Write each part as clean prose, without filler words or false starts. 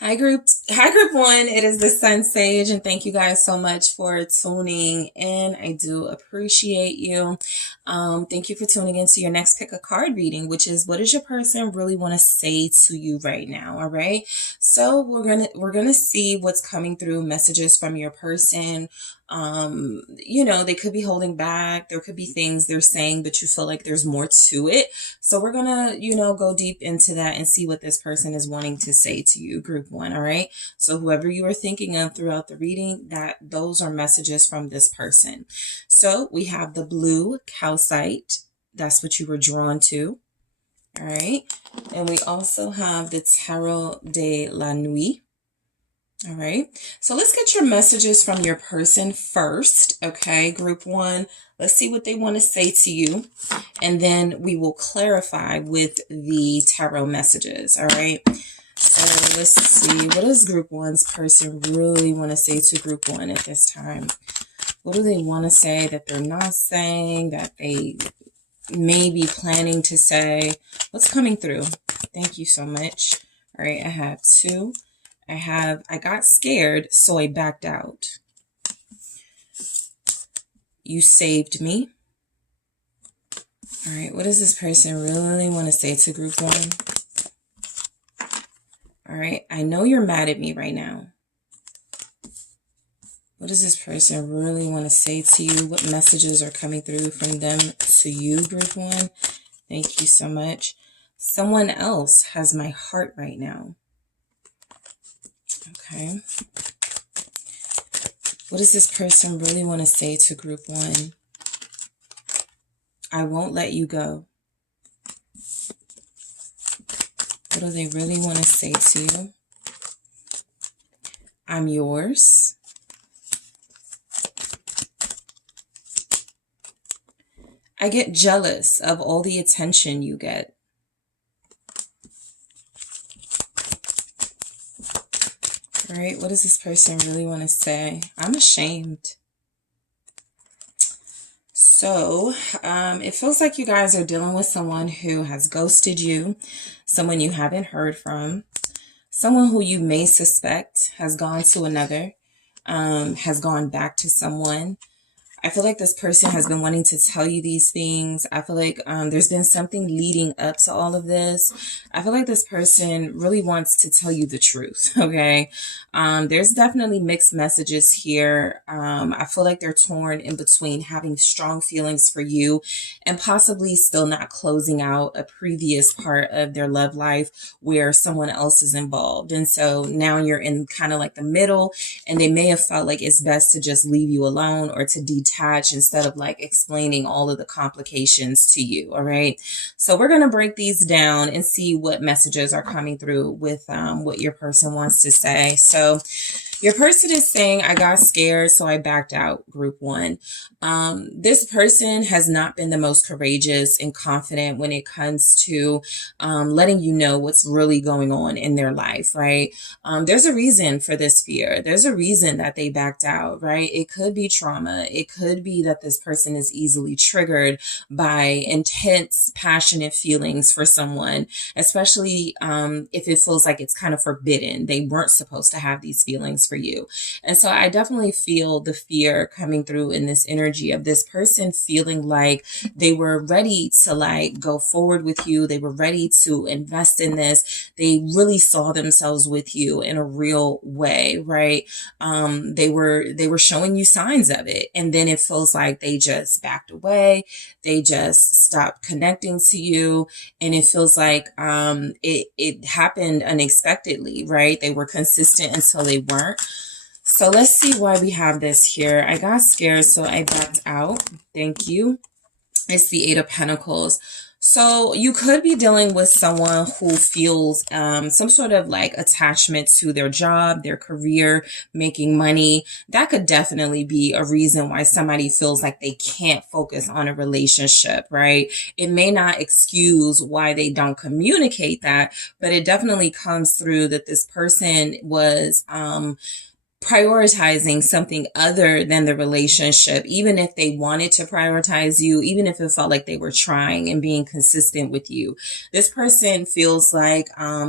Hi group one. It is the Sun Sage, and thank you guys so much for tuning in. I do appreciate you. Thank you for tuning in to your next pick a card reading, which is what does your person really want to say to you right now? All right. So we're gonna see what's coming through, messages from your person. They could be holding back. There could be things they're saying, but you feel like there's more to it. So we're gonna, go deep into that and see what this person is wanting to say to you, group one. All right. So whoever you are thinking of throughout the reading, those are messages from this person. So we have the blue calcite. That's what you were drawn to. All right. And we also have the tarot de la nuit. All right. So let's get your messages from your person first. Okay. Group one. Let's see what they want to say to you. And then we will clarify with the tarot messages. All right. So let's see. What does group one's person really want to say to group one at this time? What do they want to say that they're not saying, that they may be planning to say? What's coming through? Thank you so much. All right. I have two. I got scared, so I backed out. You saved me. All right, what does this person really want to say to group one? All right, I know you're mad at me right now. What does this person really want to say to you? What messages are coming through from them to you, group one? Thank you so much. Someone else has my heart right now. Okay. What does this person really want to say to group one? I won't let you go. What do they really want to say to you? I'm yours. I get jealous of all the attention you get. All right, what does this person really want to say? I'm ashamed. So it feels like you guys are dealing with someone who has ghosted you, someone you haven't heard from, someone who you may suspect has gone to another, has gone back to someone. I feel like this person has been wanting to tell you these things. I feel like there's been something leading up to all of this. I feel like this person really wants to tell you the truth, okay? There's definitely mixed messages here. I feel like they're torn in between having strong feelings for you and possibly still not closing out a previous part of their love life where someone else is involved. And so now you're in kind of like the middle, and they may have felt like it's best to just leave you alone or to detach instead of like explaining all of the complications to you. All right. So we're going to break these down and see what messages are coming through with what your person wants to say. So your person is saying, I got scared, so I backed out, group one. This person has not been the most courageous and confident when it comes to letting you know what's really going on in their life, right? There's a reason for this fear. There's a reason that they backed out, right? It could be trauma. It could be that this person is easily triggered by intense, passionate feelings for someone, especially if it feels like it's kind of forbidden. They weren't supposed to have these feelings for you. And so I definitely feel the fear coming through in this energy of this person feeling like they were ready to like go forward with you. They were ready to invest in this. They really saw themselves with you in a real way, right? They were showing you signs of it. And then it feels like they just backed away. They just stopped connecting to you. And it feels like it happened unexpectedly, right? They were consistent until they weren't. So let's see why we have this here. I got scared, so I backed out. Thank you. It's the Eight of Pentacles. So you could be dealing with someone who feels some sort of like attachment to their job, their career, making money. That could definitely be a reason why somebody feels like they can't focus on a relationship, right? It may not excuse why they don't communicate that, but it definitely comes through that this person was prioritizing something other than the relationship, even if they wanted to prioritize you, even if it felt like they were trying and being consistent with you. This person feels like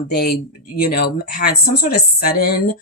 they, had some sort of sudden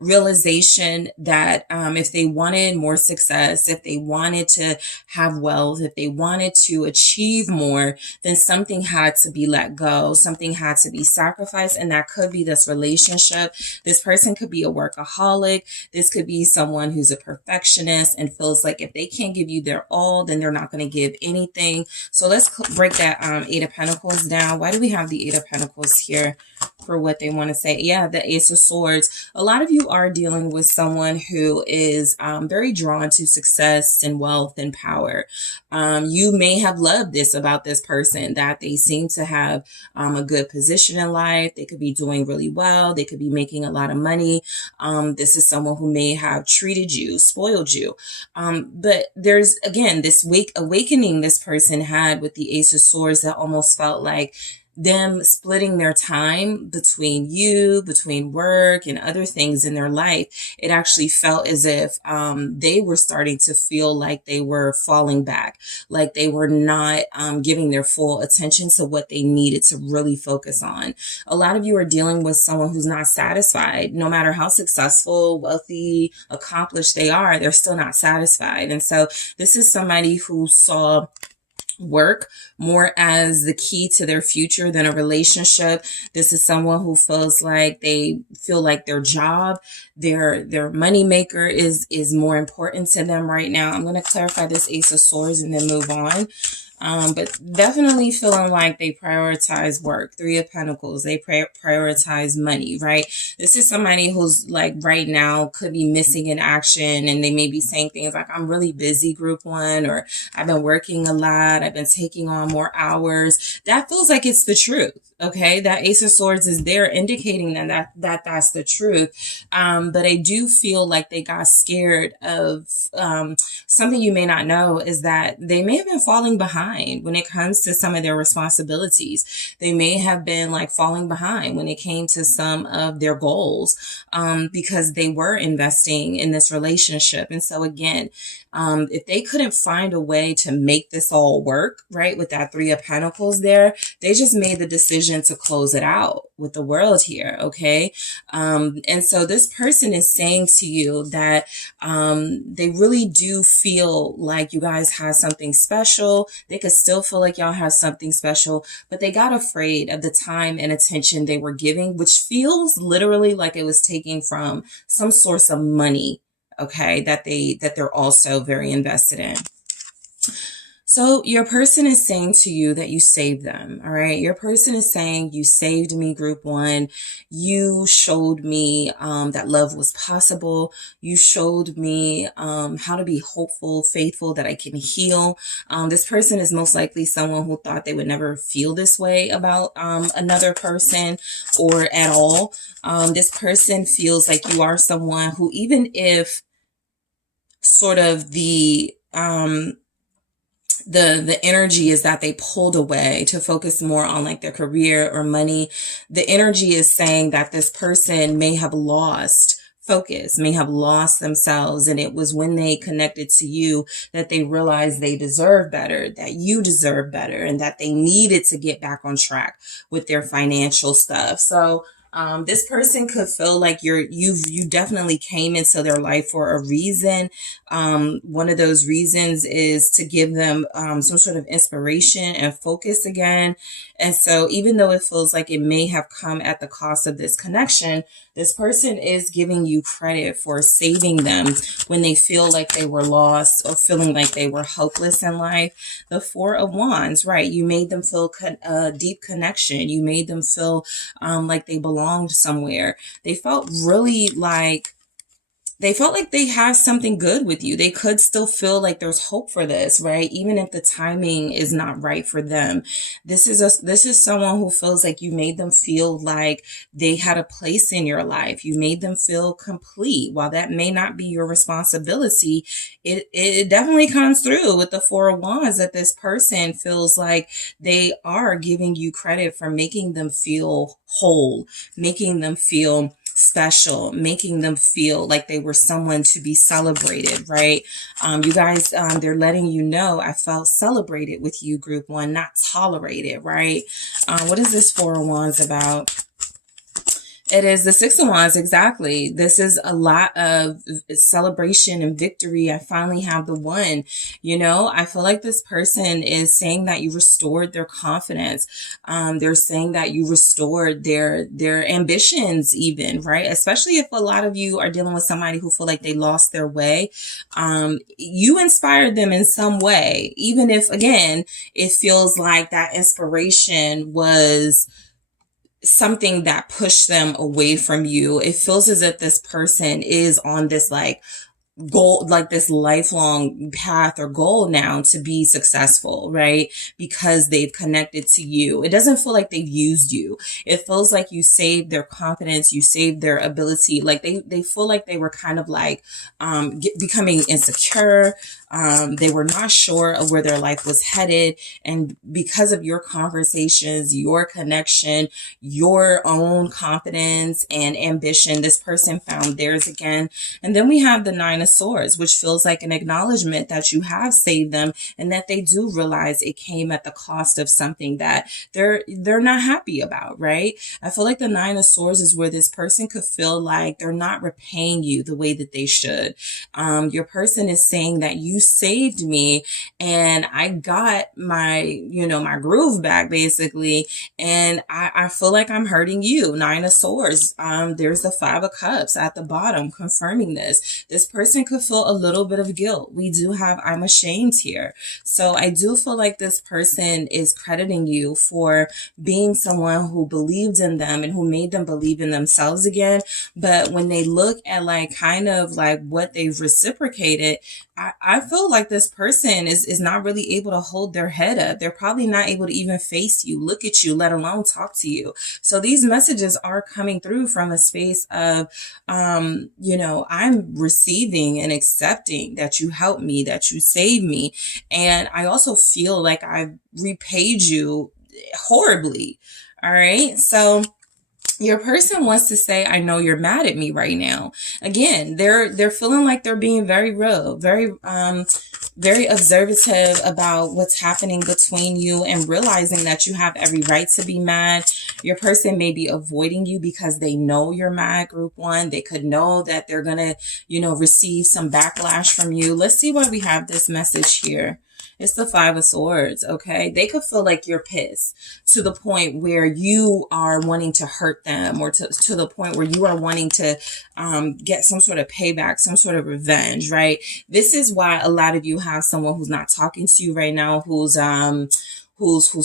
realization that if they wanted more success, if they wanted to have wealth, if they wanted to achieve more, then something had to be let go, something had to be sacrificed, and that could be this relationship. This person could be a workaholic. This could be someone who's a perfectionist and feels like if they can't give you their all, then they're not going to give anything. So let's break that Eight of Pentacles down. Why do we have the Eight of Pentacles here for what they want to say? Yeah, the Ace of Swords. A lot of you are dealing with someone who is very drawn to success and wealth and power. You may have loved this about this person, that they seem to have a good position in life. They could be doing really well. They could be making a lot of money. This is someone who may have treated you, spoiled you. But there's, again, this awakening this person had with the Ace of Swords that almost felt like them splitting their time between work and other things in their life. It actually felt as if they were starting to feel like they were falling back, like they were not giving their full attention to what they needed to really focus on. A lot of you are dealing with someone who's not satisfied. No matter how successful, wealthy, accomplished they are, they're still not satisfied. And so this is somebody who saw work more as the key to their future than a relationship. This is someone who feels like they feel like their job, their money maker is more important to them right now. I'm going to clarify this Ace of Swords and then move on. But definitely feeling like they prioritize work. Three of Pentacles, they prioritize money, right? This is somebody who's like right now could be missing in action, and they may be saying things like, I'm really busy, group one, or I've been working a lot. I've been taking on more hours. That feels like it's the truth. Okay. That Ace of Swords is there indicating that's the truth. But I do feel like they got scared of, something you may not know is that they may have been falling behind when it comes to some of their responsibilities. They may have been like falling behind when it came to some of their goals, because they were investing in this relationship. And so again, if they couldn't find a way to make this all work, right, with that Three of Pentacles there, they just made the decision to close it out with the world here, okay? And so this person is saying to you that they really do feel like you guys have something special. They could still feel like y'all have something special, but they got afraid of the time and attention they were giving, which feels literally like it was taking from some source of money, okay, that they're also very invested in. So your person is saying to you that you saved them, all right? Your person is saying, you saved me, group one. You showed me that love was possible. You showed me how to be hopeful, faithful, that I can heal. This person is most likely someone who thought they would never feel this way about another person or at all. This person feels like you are someone who, even if sort of the energy is that they pulled away to focus more on like their career or money, the energy is saying that this person may have lost focus, may have lost themselves. And it was when they connected to you that they realized they deserve better, that you deserve better, and that they needed to get back on track with their financial stuff. So this person could feel like you definitely came into their life for a reason. One of those reasons is to give them some sort of inspiration and focus again. And so even though it feels like it may have come at the cost of this connection, this person is giving you credit for saving them when they feel like they were lost or feeling like they were hopeless in life. The Four of Wands, right? You made them feel a deep connection. You made them feel like they belonged somewhere. They felt like they have something good with you. They could still feel like there's hope for this, right? Even if the timing is not right for them. This is someone who feels like you made them feel like they had a place in your life. You made them feel complete. While that may not be your responsibility, it definitely comes through with the Four of Wands that this person feels like they are giving you credit for making them feel whole, making them feel special, making them feel like they were someone to be celebrated, right? You guys, they're letting you know, I felt celebrated with you, group one, not tolerated, right? What is this Four of Wands about? It is the Six of Wands, exactly. This is a lot of celebration and victory. I finally have the one. You know, I feel like this person is saying that you restored their confidence. They're saying that you restored their ambitions even, right? Especially if a lot of you are dealing with somebody who feel like they lost their way. You inspired them in some way, even if, again, it feels like that inspiration was something that pushed them away from you. It feels as if this person is on this like goal, like this lifelong path or goal now to be successful, right? Because they've connected to you. It doesn't feel like they've used you. It feels like you saved their confidence, you saved their ability. Like they feel like they were kind of like becoming insecure. They were not sure of where their life was headed. And because of your conversations, your connection, your own confidence and ambition, this person found theirs again. And then we have the Nine of Swords, which feels like an acknowledgement that you have saved them and that they do realize it came at the cost of something that they're not happy about, right? I feel like the Nine of Swords is where this person could feel like they're not repaying you the way that they should. Your person is saying that you saved me and I got my, my groove back basically. And I feel like I'm hurting you. Nine of Swords. There's the Five of Cups at the bottom confirming this. This person could feel a little bit of guilt. We do have I'm ashamed here. So I do feel like this person is crediting you for being someone who believed in them and who made them believe in themselves again. But when they look at like kind of like what they've reciprocated, I feel like this person is not really able to hold their head up. They're probably not able to even face you, look at you, let alone talk to you. So these messages are coming through from a space of, I'm receiving and accepting that you helped me, that you saved me. And I also feel like I've repaid you horribly. All right. So your person wants to say, I know you're mad at me right now. Again, they're feeling like they're being very real, very observative about what's happening between you and realizing that you have every right to be mad. Your person may be avoiding you because they know you're mad, group one. They could know that they're going to, receive some backlash from you. Let's see why we have this message here. It's the Five of Swords, okay? They could feel like you're pissed to the point where you are wanting to hurt them or to the point where you are wanting to get some sort of payback, some sort of revenge, right? This is why a lot of you have someone who's not talking to you right now, who's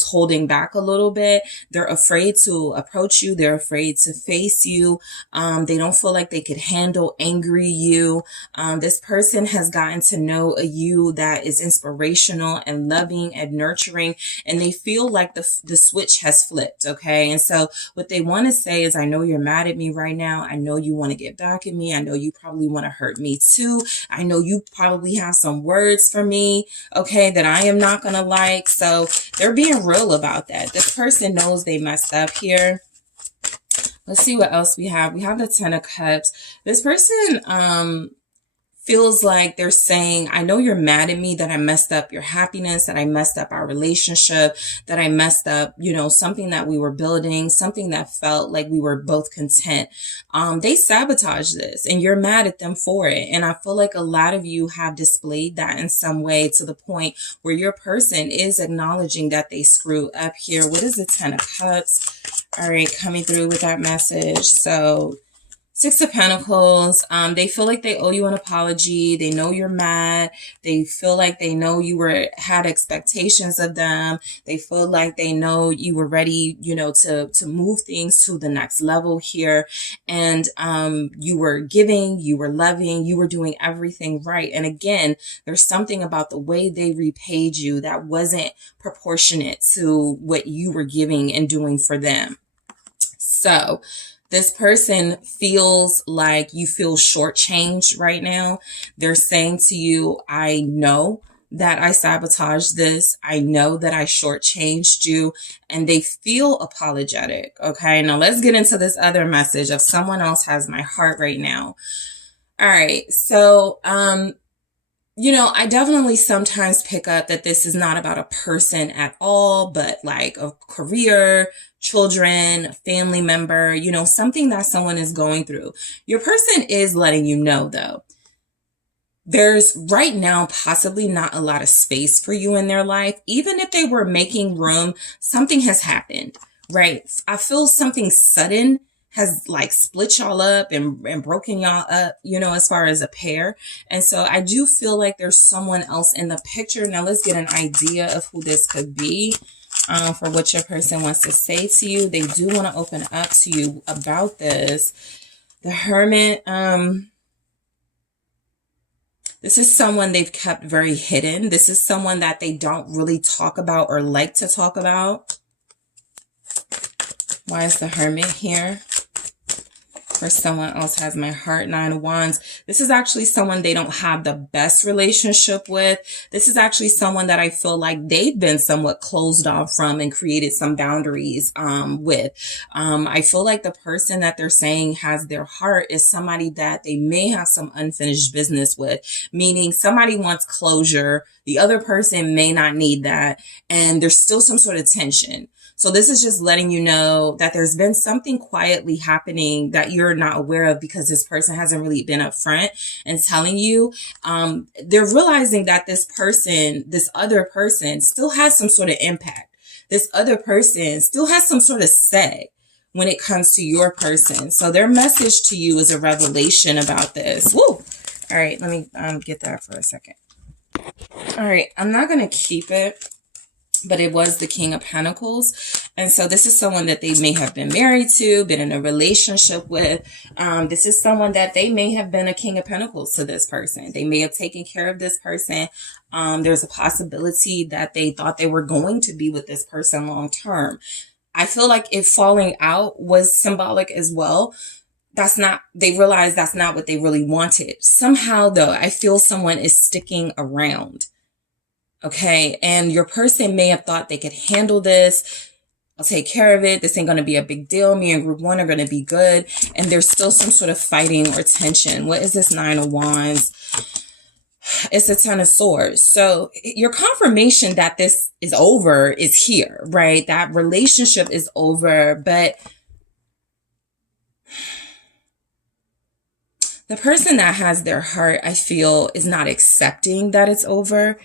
holding back a little bit. They're afraid to approach you. They're afraid to face you. They don't feel like they could handle angry you. This person has gotten to know a you that is inspirational and loving and nurturing, and they feel like the switch has flipped, okay? And so what they want to say is, I know you're mad at me right now. I know you want to get back at me. I know you probably want to hurt me too. I know you probably have some words for me, okay, that I am not going to like. So they're being real about that. This person knows they messed up here. Let's see what else we have. We have the Ten of Cups. This person feels like they're saying, I know you're mad at me that I messed up your happiness, that I messed up our relationship, that I messed up, something that we were building, something that felt like we were both content. They sabotage this and you're mad at them for it. And I feel like a lot of you have displayed that in some way to the point where your person is acknowledging that they screwed up here. What is the Ten of Cups? All right, coming through with that message. So Six of Pentacles, they feel like they owe you an apology. They know you're mad. They feel like they know you had expectations of them. They feel like they know you were ready, to move things to the next level here. And you were giving, you were loving, you were doing everything right. And again, there's something about the way they repaid you that wasn't proportionate to what you were giving and doing for them. So this person feels like you feel shortchanged right now. They're saying to you, I know that I sabotaged this. I know that I shortchanged you, and they feel apologetic. Okay, now let's get into this other message of someone else has my heart right now. All right, so, you know, I definitely sometimes pick up that this is not about a person at all, but like a career, children, family member, you know, something that someone is going through. Your person is letting you know, though, there's right now possibly not a lot of space for you in their life. Even if they were making room, something has happened, right? I feel something sudden has like split y'all up and broken y'all up, you know, as far as a pair. And so I do feel like there's someone else in the picture. Now let's get an idea of who this could be. For what your person wants to say to you. They do want to open up to you about this. The Hermit, this is someone they've kept very hidden. This is someone that they don't really talk about or like to talk about. Why is the Hermit here? For someone else has my heart, 9 of Wands. This is actually someone they don't have the best relationship with. This is actually someone that I feel like they've been somewhat closed off from and created some boundaries with. I feel like the person that they're saying has their heart is somebody that they may have some unfinished business with, meaning somebody wants closure. The other person may not need that, and there's still some sort of tension. So this is just letting you know that there's been something quietly happening that you're not aware of because this person hasn't really been upfront and telling you. They're realizing that this person, this other person, still has some sort of impact. This other person still has some sort of say when it comes to your person. So their message to you is a revelation about this. Woo! All right, let me get that for a second. All right, I'm not going to keep it, but it was the King of Pentacles. And so this is someone that they may have been married to, been in a relationship with. This is someone that they may have been a King of Pentacles to this person. They may have taken care of this person. There's a possibility that they thought they were going to be with this person long term. I feel like if falling out was symbolic as well, they realize that's not what they really wanted. Somehow though, I feel someone is sticking around. Okay, and your person may have thought they could handle this. I'll take care of it. This ain't going to be a big deal. Me and group one are going to be good. And there's still some sort of fighting or tension. What is this 9 of Wands? It's a 10 of Swords. So your confirmation that this is over is here, right? That relationship is over. But the person that has their heart, I feel, is not accepting that it's over.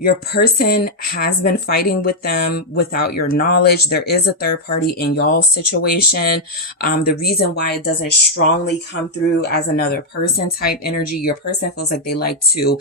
Your person has been fighting with them without your knowledge. There is a third party in y'all's situation. The reason why it doesn't strongly come through as another person type energy, your person feels like they like to,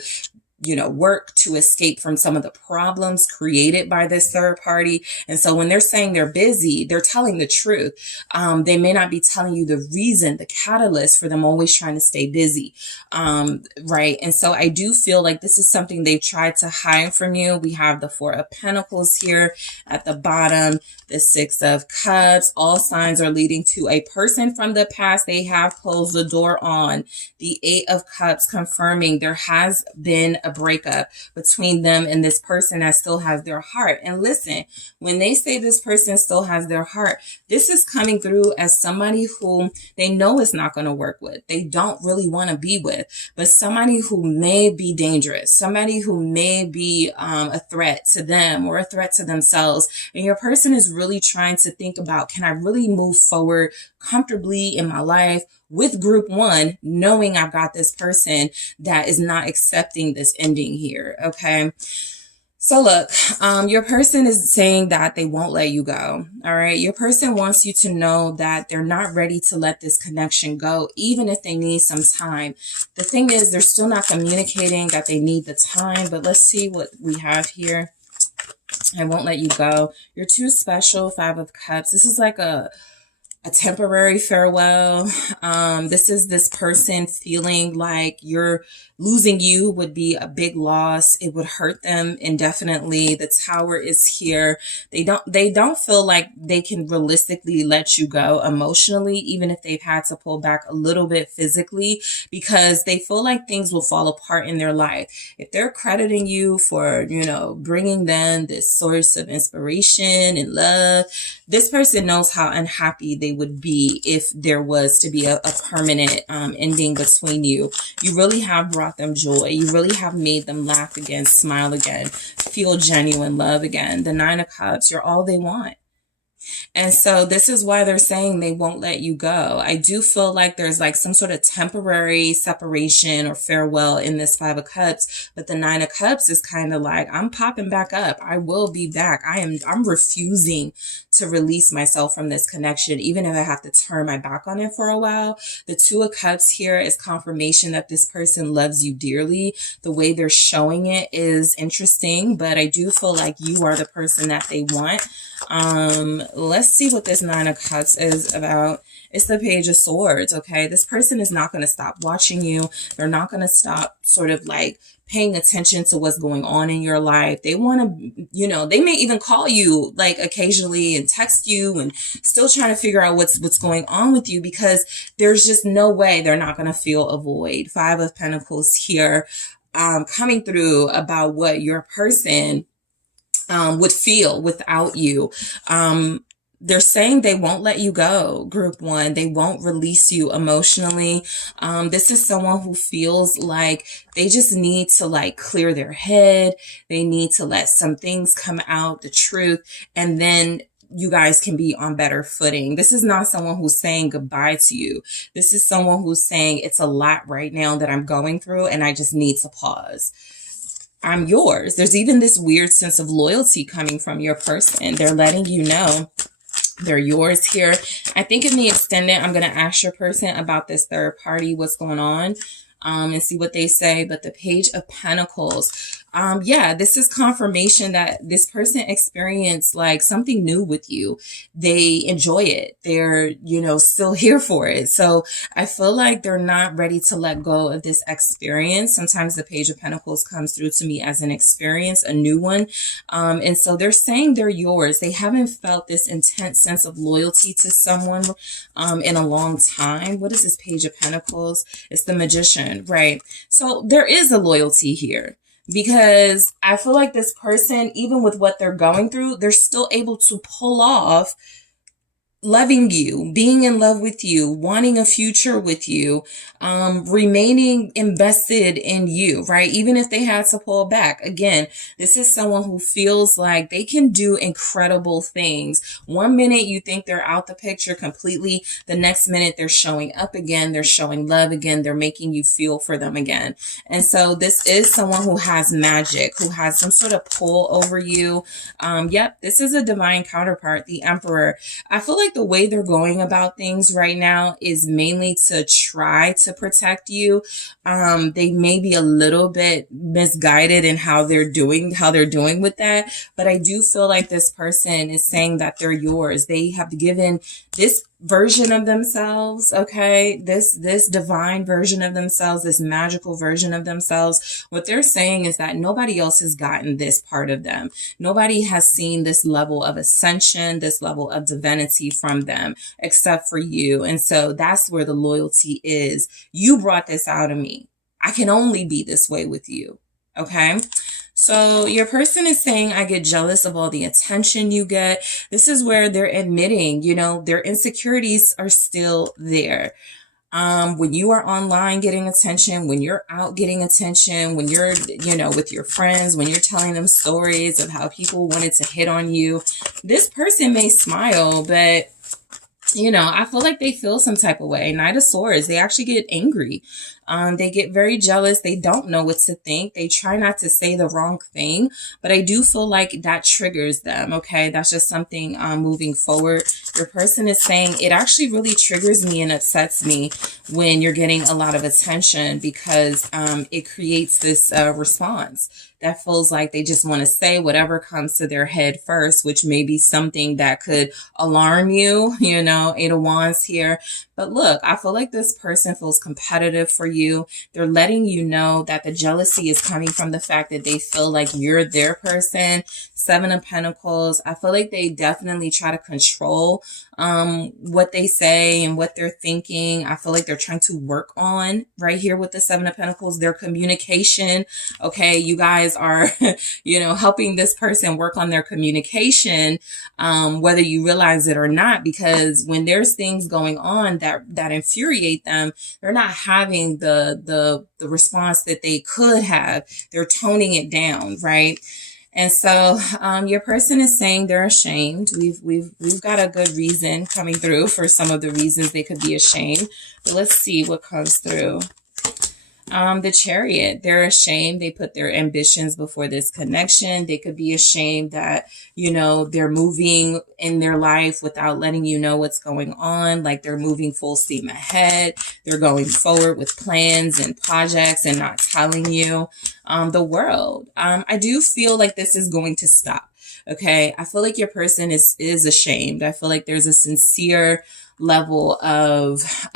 you know, work to escape from some of the problems created by this third party. And so when they're saying they're busy, they're telling the truth. They may not be telling you the reason, the catalyst for them always trying to stay busy. Right. And so I do feel like this is something they've tried to hide from you. We have the 4 of Pentacles here at the bottom, the 6 of Cups. All signs are leading to a person from the past they have closed the door on. The 8 of Cups confirming there has been a breakup between them and this person that still has their heart. And listen, when they say this person still has their heart, this is coming through as somebody who they know is not going to work with. They don't really want to be with, but somebody who may be dangerous, somebody who may be a threat to them or a threat to themselves. And your person is really trying to think about, can I really move forward comfortably in my life with group one, knowing I've got this person that is not accepting this ending here. Okay. So look, your person is saying that they won't let you go. All right. Your person wants you to know that they're not ready to let this connection go, even if they need some time. The thing is, they're still not communicating that they need the time, but let's see what we have here. I won't let you go. You're too special. 5 of Cups. This is like a temporary farewell. This is this person feeling like losing you would be a big loss. It would hurt them indefinitely. The Tower is here. They don't feel like they can realistically let you go emotionally, even if they've had to pull back a little bit physically, because they feel like things will fall apart in their life. If they're crediting you for, bringing them this source of inspiration and love, this person knows how unhappy they would be if there was to be a permanent ending between you. You really have brought them joy. You really have made them laugh again, smile again, feel genuine love again. The Nine of Cups, you're all they want. And so this is why they're saying they won't let you go. I do feel like there's like some sort of temporary separation or farewell in this Five of Cups, but the Nine of Cups is kind of like, I'm popping back up. I will be back. I'm refusing to release myself from this connection, even if I have to turn my back on it for a while. The Two of Cups here is confirmation that this person loves you dearly. The way they're showing it is interesting, but I do feel like you are the person that they want. Let's see what this Nine of Cups is about. It's the Page of Swords, okay? This person is not going to stop watching you. They're not going to stop sort of like paying attention to what's going on in your life. They want to, they may even call you like occasionally and text you and still trying to figure out what's going on with you, because there's just no way they're not going to feel a void. Five of Pentacles here, coming through about what your person would feel without you. They're saying they won't let you go, Group 1. They won't release you emotionally. This is someone who feels like they just need to like clear their head. They need to let some things come out, the truth, and then you guys can be on better footing. This is not someone who's saying goodbye to you. This is someone who's saying it's a lot right now that I'm going through and I just need to pause. I'm yours. There's even this weird sense of loyalty coming from your person. They're letting you know they're yours here. I think in the extended, I'm going to ask your person about this third party, what's going on, and see what they say. But the Page of Pentacles, yeah, this is confirmation that this person experienced like something new with you. They enjoy it. They're, still here for it. So I feel like they're not ready to let go of this experience. Sometimes the Page of Pentacles comes through to me as an experience, a new one. And so they're saying they're yours. They haven't felt this intense sense of loyalty to someone in a long time. What is this Page of Pentacles? It's the Magician, right? So there is a loyalty here, because I feel like this person, even with what they're going through, they're still able to pull off loving you, being in love with you, wanting a future with you, remaining invested in you, right? Even if they had to pull back. Again, this is someone who feels like they can do incredible things. One minute you think they're out the picture completely. The next minute they're showing up again. They're showing love again. They're making you feel for them again. And so this is someone who has magic, who has some sort of pull over you. Yep, this is a divine counterpart, the Emperor. I feel like the way they're going about things right now is mainly to try to protect you. They may be a little bit misguided in how they're doing with that. But I do feel like this person is saying that they're yours. They have given this version of themselves, okay, this divine version of themselves, this magical version of themselves. What they're saying is that nobody else has gotten this part of them. Nobody has seen this level of ascension, this level of divinity from them, except for you. And so that's where the loyalty is. You brought this out of me. I can only be this way with you. Okay. So your person is saying, I get jealous of all the attention you get. This is where they're admitting, their insecurities are still there. When you are online getting attention, when you're out getting attention, when you're, with your friends, when you're telling them stories of how people wanted to hit on you, this person may smile, but I feel like they feel some type of way. Knight of Swords, they actually get angry. They get very jealous. They don't know what to think. They try not to say the wrong thing, but I do feel like that triggers them. Okay. That's just something, moving forward. Your person is saying it actually really triggers me and upsets me when you're getting a lot of attention, because, it creates this, response that feels like they just want to say whatever comes to their head first, which may be something that could alarm you, Eight of Wands here. But look, I feel like this person feels competitive for you. They're letting you know that the jealousy is coming from the fact that they feel like you're their person. Seven of Pentacles. I feel like they definitely try to control what they say and what they're thinking. I feel like they're trying to work on right here with the Seven of Pentacles, their communication. Okay, you guys are, you know, helping this person work on their communication, whether you realize it or not, because when there's things going on that infuriate them, they're not having the response that they could have. They're toning it down, right? And so your person is saying they're ashamed. We've got a good reason coming through for some of the reasons they could be ashamed. But let's see what comes through. The Chariot, they're ashamed. They put their ambitions before this connection. They could be ashamed that, you know, they're moving in their life without letting you know what's going on. Like they're moving full steam ahead. They're going forward with plans and projects and not telling you. The World. I do feel like this is going to stop. Okay. I feel like your person is ashamed. I feel like there's a sincere level of,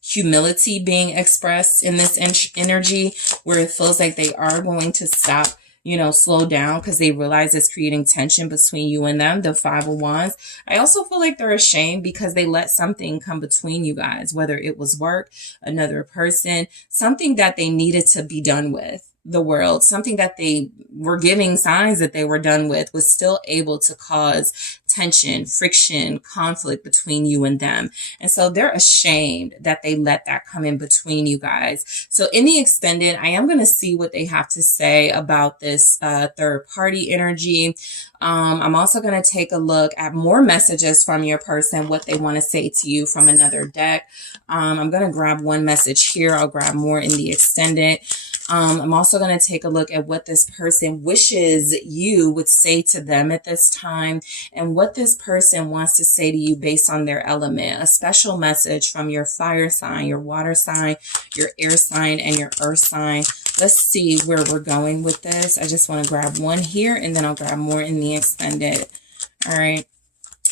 humility being expressed in this energy where it feels like they are going to stop, you know, slow down because they realize it's creating tension between you and them. The Five of Wands. I also feel like they're ashamed because they let something come between you guys, whether it was work, another person, something that they needed to be done with. The World, something that they were giving signs that they were done with, was still able to cause tension, friction, conflict between you and them. And so they're ashamed that they let that come in between you guys. So in the extended, I am going to see what they have to say about this third party energy. I'm also going to take a look at more messages from your person, what they want to say to you from another deck. I'm going to grab one message here. I'll grab more in the extended. I'm also going to take a look at what this person wishes you would say to them at this time and what this person wants to say to you based on their element. A special message from your fire sign, your water sign, your air sign, and your earth sign. Let's see where we're going with this. I just want to grab one here and then I'll grab more in the extended. All right.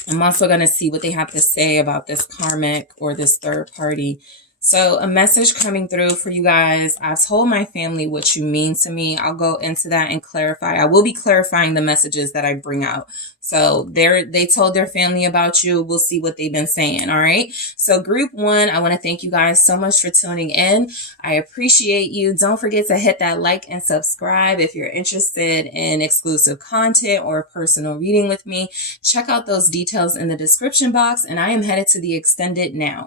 I'm also going to see what they have to say about this karmic or this third party. So a message coming through for you guys. I've told my family what you mean to me. I'll go into that and clarify. I will be clarifying the messages that I bring out. So they told their family about you. We'll see what they've been saying. All right. So group one, I want to thank you guys so much for tuning in. I appreciate you. Don't forget to hit that like and subscribe if you're interested in exclusive content or a personal reading with me. Check out those details in the description box, and I am headed to the extended now.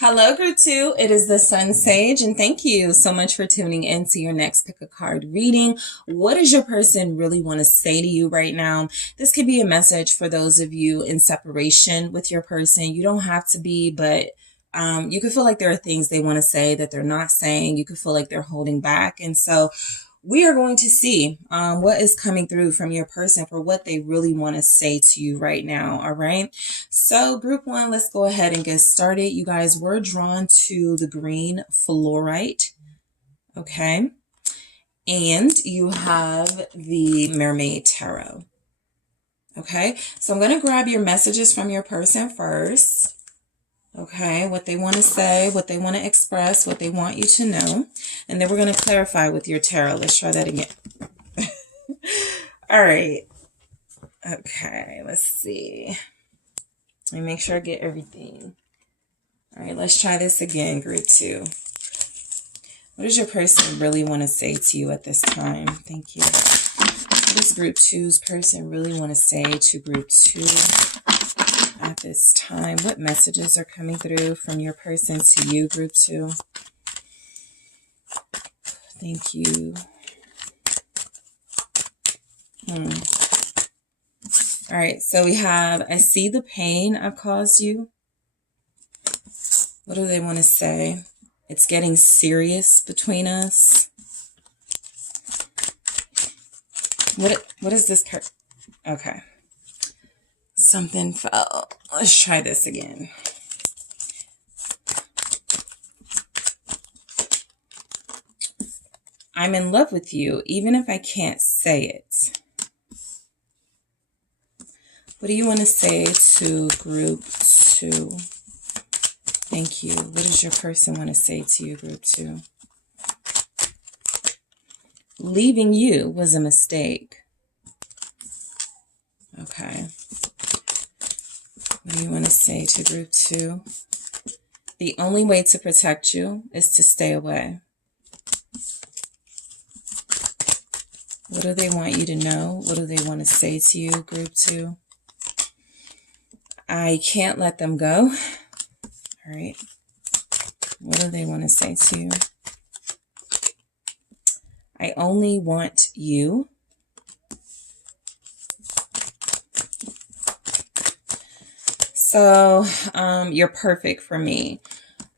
Hello, group two. It is the Sun Sage, and thank you so much for tuning in to your next pick a card reading. What does your person really want to say to you right now? This could be a message for those of you in separation with your person. You don't have to be, but you could feel like there are things they want to say that they're not saying. You could feel like they're holding back. And so we are going to see what is coming through from your person for what they really want to say to you right now. All right. So group one, let's go ahead and get started. You guys were drawn to the green fluorite. Okay. And you have the Mermaid Tarot. Okay. So I'm going to grab your messages from your person first. Okay, what they want to say, what they want to express, what they want you to know. And then we're going to clarify with your tarot. Let's try that again. All right. Okay, let's see. Let me make sure I get everything. All right, let's try this again, group two. What does your person really want to say to you at this time? Thank you. What does group two's person really want to say to group two at this time? What messages are coming through from your person to you, group two? Thank you. All right, so we have, I see the pain I've caused you. What do they want to say? It's getting serious between us. What is this card? Okay. Something fell. Let's try this again. I'm in love with you, even if I can't say it. What do you want to say to group two? Thank you. What does your person want to say to you, group 2? Leaving you was a mistake. Okay. What do you want to say to group 2? The only way to protect you is to stay away. What do they want you to know? What do they want to say to you, group 2? I can't let them go. All right. What do they want to say to you? I only want you. So, you're perfect for me.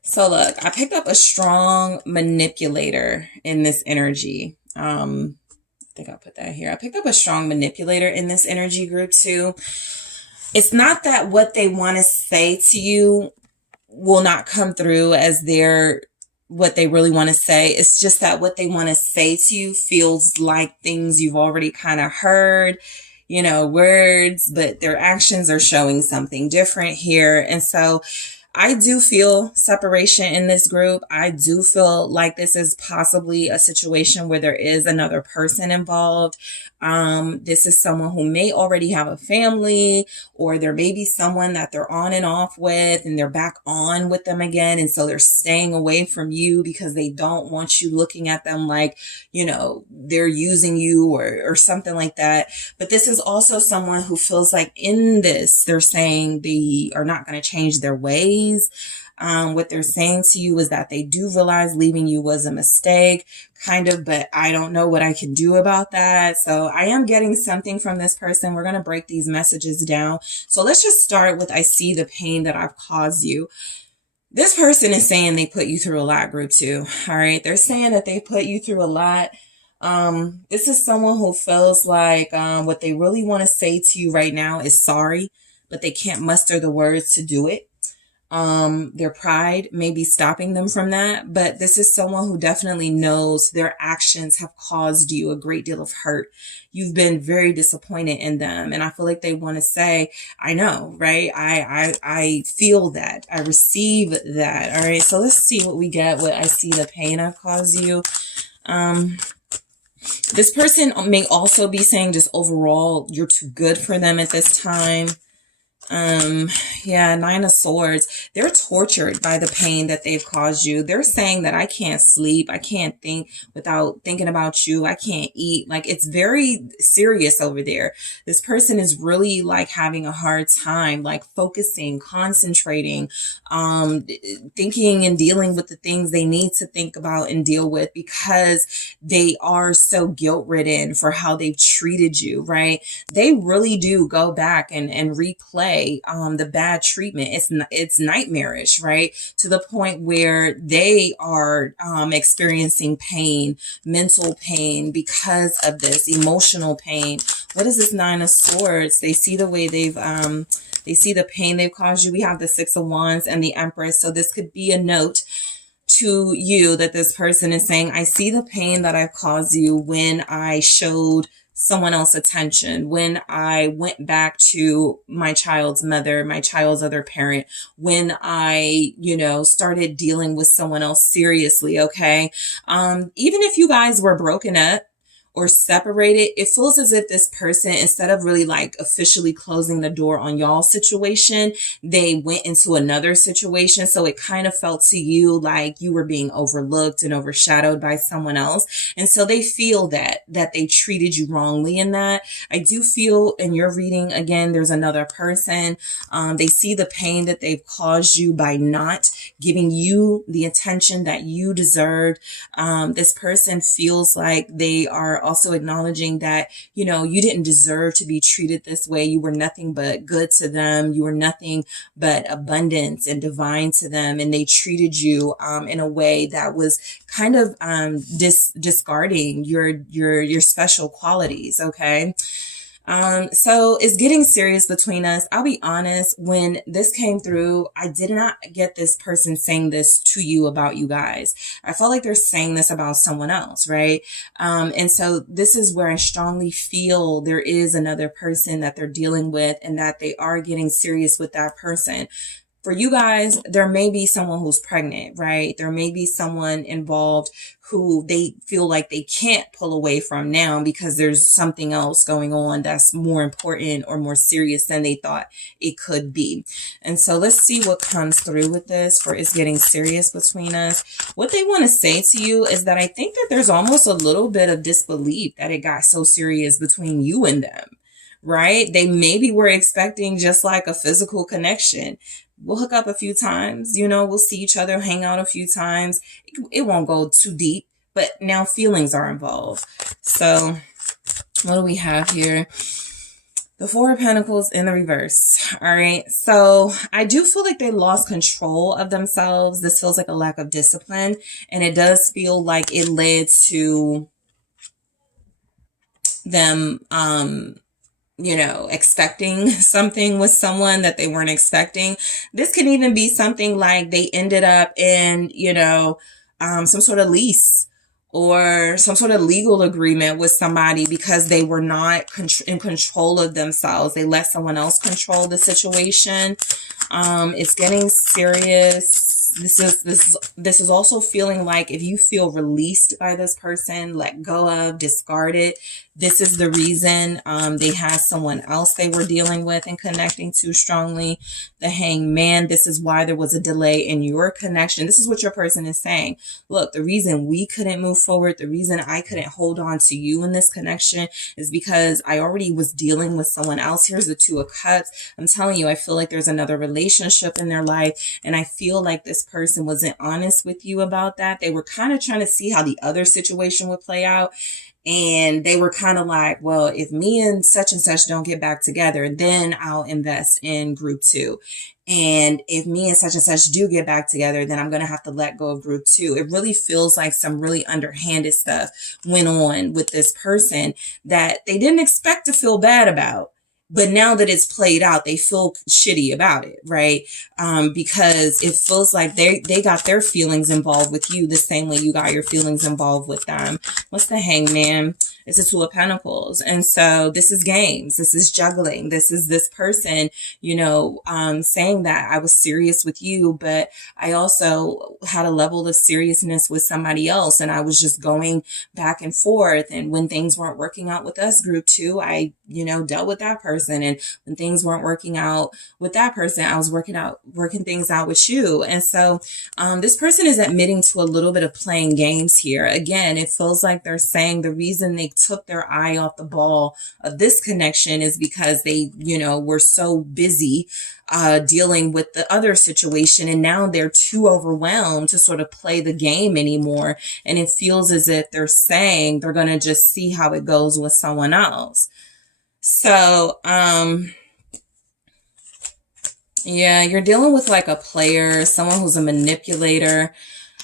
So look, I picked up a strong manipulator in this energy. I think I'll put that here. I picked up a strong manipulator in this energy, group 2. It's not that what they want to say to you will not come through as what they really want to say. It's just that what they want to say to you feels like things you've already kind of heard, words, but their actions are showing something different here. And so I do feel separation in this group. I do feel like this is possibly a situation where there is another person involved. This is someone who may already have a family, or there may be someone that they're on and off with and they're back on with them again. And so they're staying away from you because they don't want you looking at them like, they're using you or something like that. But this is also someone who feels like in this, they're saying they are not going to change their ways. What they're saying to you is that they do realize leaving you was a mistake, kind of, but I don't know what I can do about that. So I am getting something from this person. We're going to break these messages down. So let's just start with, I see the pain that I've caused you. This person is saying they put you through a lot, group 2. All right. They're saying that they put you through a lot. This is someone who feels like what they really want to say to you right now is sorry, but they can't muster the words to do it. Their pride may be stopping them from that, but this is someone who definitely knows their actions have caused you a great deal of hurt. You've been very disappointed in them. And I feel like they want to say, I know, right? I feel that. I receive that. All right. So let's see what we get. What I see the pain I've caused you. This person may also be saying just overall, you're too good for them at this time. Yeah, 9 of Swords. They're tortured by the pain that they've caused you. They're saying that I can't sleep. I can't think without thinking about you. I can't eat. Like, it's very serious over there. This person is really like having a hard time, like focusing, concentrating, thinking and dealing with the things they need to think about and deal with because they are so guilt ridden for how they've treated you, right? They really do go back and replay the bad treatment. It's nightmarish, right? To the point where they are experiencing pain, mental pain because of this, emotional pain. What is this 9 of Swords? They see the way they see the pain they've caused you. We have the 6 of Wands and the Empress. So this could be a note to you that this person is saying, I see the pain that I've caused you when I showed someone else attention, when I went back to my child's mother, my child's other parent, when I, started dealing with someone else seriously. Okay. Even if you guys were broken up or separated, it feels as if this person, instead of really like officially closing the door on y'all's situation, they went into another situation. So it kind of felt to you like you were being overlooked and overshadowed by someone else. And so they feel that they treated you wrongly in that. I do feel in your reading, again, there's another person. They see the pain that they've caused you by not giving you the attention that you deserved. This person feels like they are also acknowledging that, you didn't deserve to be treated this way. You were nothing but good to them. You were nothing but abundance and divine to them. And they treated you in a way that was kind of discarding your special qualities. Okay. So it's getting serious between us. I'll be honest, when this came through, I did not get this person saying this to you about you guys. I felt like they're saying this about someone else, right? And so this is where I strongly feel there is another person that they're dealing with and that they are getting serious with that person. for you guys, there may be someone who's pregnant, right? There may be someone involved who they feel like they can't pull away from now because there's something else going on that's more important or more serious than they thought it could be. And so let's see what comes through with this for it's getting serious between us. What they want to say to you is that I think that there's almost a little bit of disbelief that it got so serious between you and them, right? They maybe were expecting just like a physical connection. We'll hook up a few times, we'll see each other, hang out a few times. It won't go too deep, but now feelings are involved. So what do we have here? The Four of Pentacles in the reverse. All right. So I do feel like they lost control of themselves. This feels like a lack of discipline. And it does feel like it led to them, expecting something with someone that they weren't expecting. This can even be something like they ended up in, some sort of lease or some sort of legal agreement with somebody because they were not in control of themselves. They let someone else control the situation. It's getting serious. This is also feeling like if you feel released by this person, let go of, discarded, this is the reason they had someone else they were dealing with and connecting to strongly. The Hangman, this is why there was a delay in your connection. This is what your person is saying. Look, the reason we couldn't move forward, the reason I couldn't hold on to you in this connection is because I already was dealing with someone else. Here's the Two of Cups. I'm telling you, I feel like there's another relationship in their life. And I feel like this person wasn't honest with you about that. They were kind of trying to see how the other situation would play out. And they were kind of like, well, if me and such don't get back together, then I'll invest in group 2. And if me and such do get back together, then I'm going to have to let go of group 2. It really feels like some really underhanded stuff went on with this person that they didn't expect to feel bad about. But now that it's played out, they feel shitty about it, right? Because it feels like they got their feelings involved with you the same way you got your feelings involved with them. What's the Hangman? It's a Two of Pentacles. And so this is games. This is juggling. This is this person, saying that I was serious with you, but I also had a level of seriousness with somebody else. And I was just going back and forth. And when things weren't working out with us, group 2, I, dealt with that person. And when things weren't working out with that person, I was working things out with you. And so this person is admitting to a little bit of playing games here. Again, it feels like they're saying the reason they took their eye off the ball of this connection is because they, were so busy dealing with the other situation. And now they're too overwhelmed to sort of play the game anymore. And it feels as if they're saying they're going to just see how it goes with someone else. So, yeah, you're dealing with like a player, someone who's a manipulator.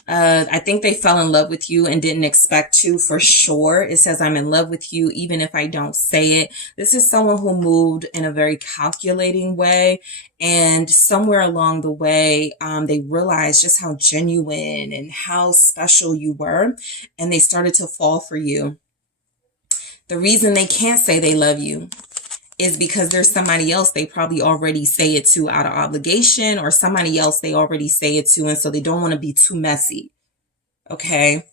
I think they fell in love with you and didn't expect to, for sure. It says, I'm in love with you, even if I don't say it. This is someone who moved in a very calculating way. And somewhere along the way, they realized just how genuine and how special you were. And they started to fall for you. The reason they can't say they love you is because there's somebody else they probably already say it to out of obligation, or somebody else they already say it to, and so they don't want to be too messy. Okay.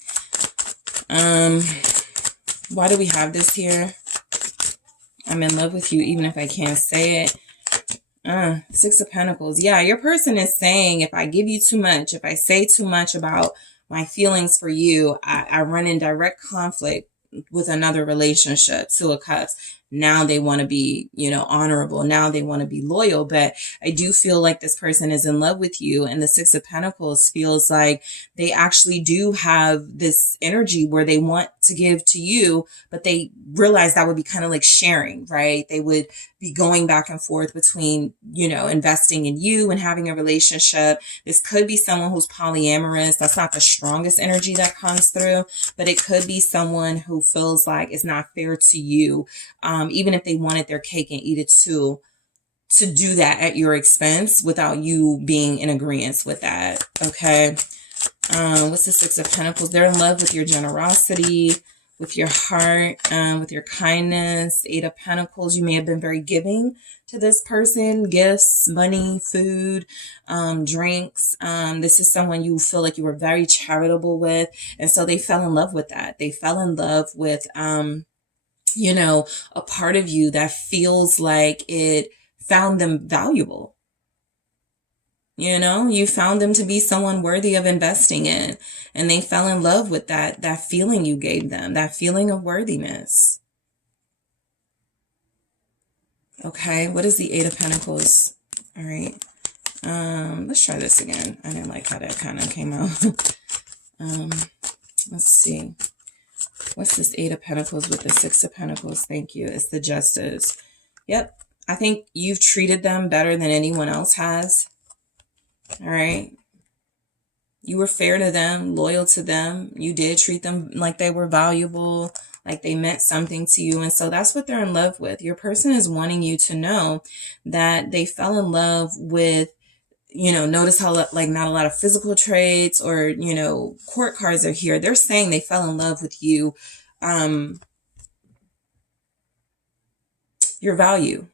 Why do we have this here? I'm in love with you even if I can't say it. Six of Pentacles. Yeah, your person is saying if I give you too much, if I say too much about my feelings for you, I run in direct conflict with another relationship. Two of Cups. Now they want to be, honorable. Now they want to be loyal. But I do feel like this person is in love with you. And the Six of Pentacles feels like they actually do have this energy where they want to give to you, but they realize that would be kind of like sharing, right? They would be going back and forth between, investing in you and having a relationship. This could be someone who's polyamorous. That's not the strongest energy that comes through, but it could be someone who feels like it's not fair to you. Even if they wanted their cake and eat it too, to do that at your expense without you being in agreement with that. Okay. What's the Six of Pentacles? They're in love with your generosity. with your heart, with your kindness. 8 of Pentacles, you may have been very giving to this person, gifts, money, food, drinks. This is someone you feel like you were very charitable with. And so they fell in love with that. They fell in love with, you know, a part of you that feels like it found them valuable. You know, you found them to be someone worthy of investing in, and they fell in love with that feeling you gave them, that feeling of worthiness. Okay, what is the 8 of Pentacles? All right, let's try this again. I didn't like how that kind of came out. Let's see. What's this 8 of Pentacles with the 6 of Pentacles? Thank you. It's the Justice. Yep, I think you've treated them better than anyone else has. All right. You were fair to them, loyal to them. You did treat them like they were valuable, like they meant something to you. And so that's what they're in love with. Your person is wanting you to know that they fell in love with, you know, notice how like not a lot of physical traits or, you know, court cards are here. They're saying they fell in love with you, your value.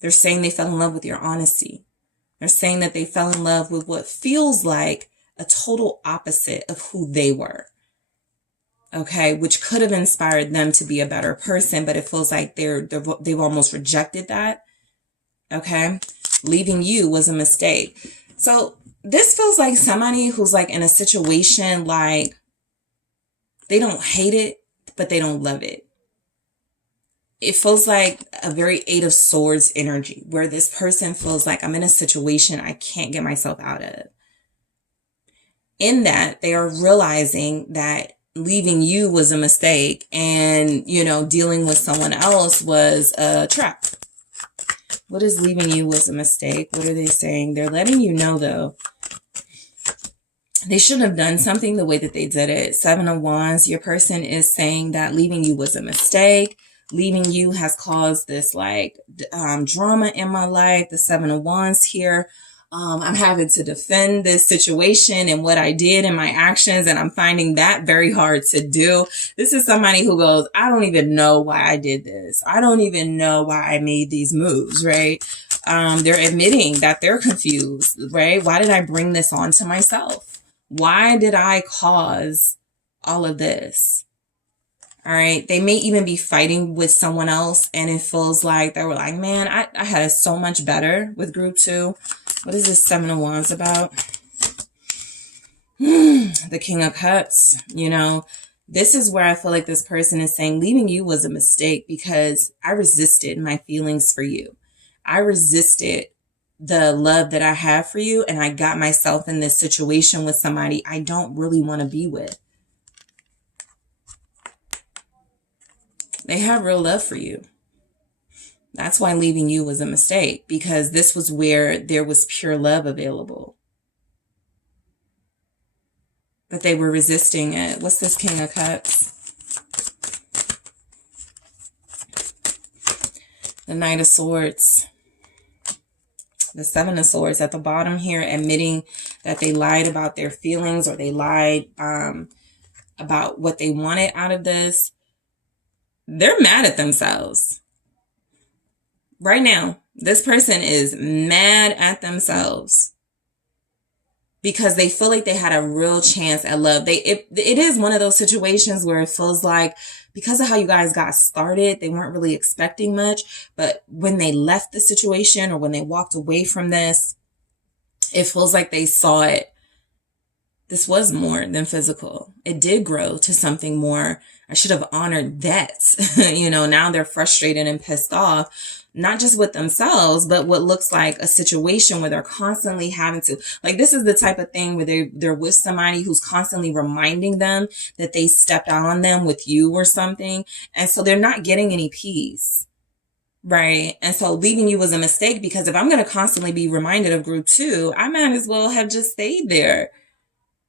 They're saying they fell in love with your honesty. They're saying that they fell in love with what feels like a total opposite of who they were. Okay, which could have inspired them to be a better person, but it feels like they've almost rejected that. Okay, leaving you was a mistake. So this feels like somebody who's like in a situation like they don't hate it, but they don't love it. It feels like a very 8 of Swords energy where this person feels like I'm in a situation I can't get myself out of. In that, they are realizing that leaving you was a mistake and, you know, dealing with someone else was a trap. What is leaving you was a mistake? What are they saying? They're letting you know, though, they shouldn't have done something the way that they did it. 7 of Wands, your person is saying that leaving you was a mistake. Leaving you has caused this like drama in my life. The 7 of Wands here. I'm having to defend this situation and what I did and my actions, and I'm finding that very hard to do. This is somebody who goes, I don't even know why I did this. I don't even know why I made these moves, right? They're admitting that they're confused, right? Why did I bring this on to myself? Why did I cause all of this? All right. They may even be fighting with someone else, and it feels like they were like, man, I had it so much better with group 2. What is this 7 of Wands about? The King of Cups. You know, this is where I feel like this person is saying leaving you was a mistake because I resisted my feelings for you. I resisted the love that I have for you, and I got myself in this situation with somebody I don't really want to be with. They have real love for you. That's why leaving you was a mistake, because this was where there was pure love available. But they were resisting it. What's this King of Cups? The Knight of Swords. The 7 of Swords at the bottom here, admitting that they lied about their feelings, or they lied about what they wanted out of this. They're mad at themselves. Right now, this person is mad at themselves because they feel like they had a real chance at love. It is one of those situations where it feels like because of how you guys got started, they weren't really expecting much. But when they left the situation or when they walked away from this, it feels like they saw it. This was more than physical. It did grow to something more. I should have honored that. You know, now they're frustrated and pissed off, not just with themselves, but what looks like a situation where they're constantly having to, like, this is the type of thing where they're with somebody who's constantly reminding them that they stepped out on them with you or something. And so they're not getting any peace. Right. And so leaving you was a mistake, because if I'm going to constantly be reminded of group 2, I might as well have just stayed there.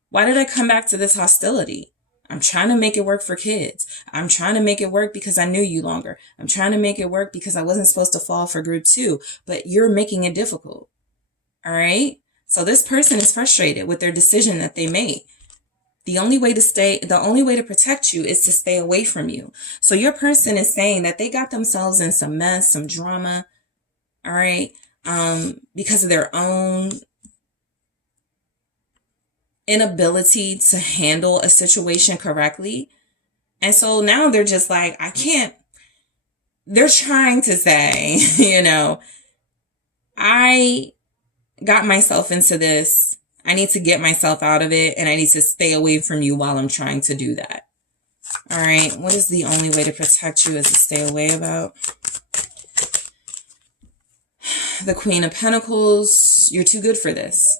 Why did I come back to this hostility? I'm trying to make it work for kids. I'm trying to make it work because I knew you longer. I'm trying to make it work because I wasn't supposed to fall for group 2, but you're making it difficult. All right. So this person is frustrated with their decision that they made. The only way to protect you is to stay away from you. So your person is saying that they got themselves in some mess, some drama, all right, because of their own inability to handle a situation correctly. And so now they're just like, they're trying to say, I got myself into this. I need to get myself out of it, and I need to stay away from you while I'm trying to do that. All right. What is the only way to protect you is to stay away about? The Queen of Pentacles. You're too good for this.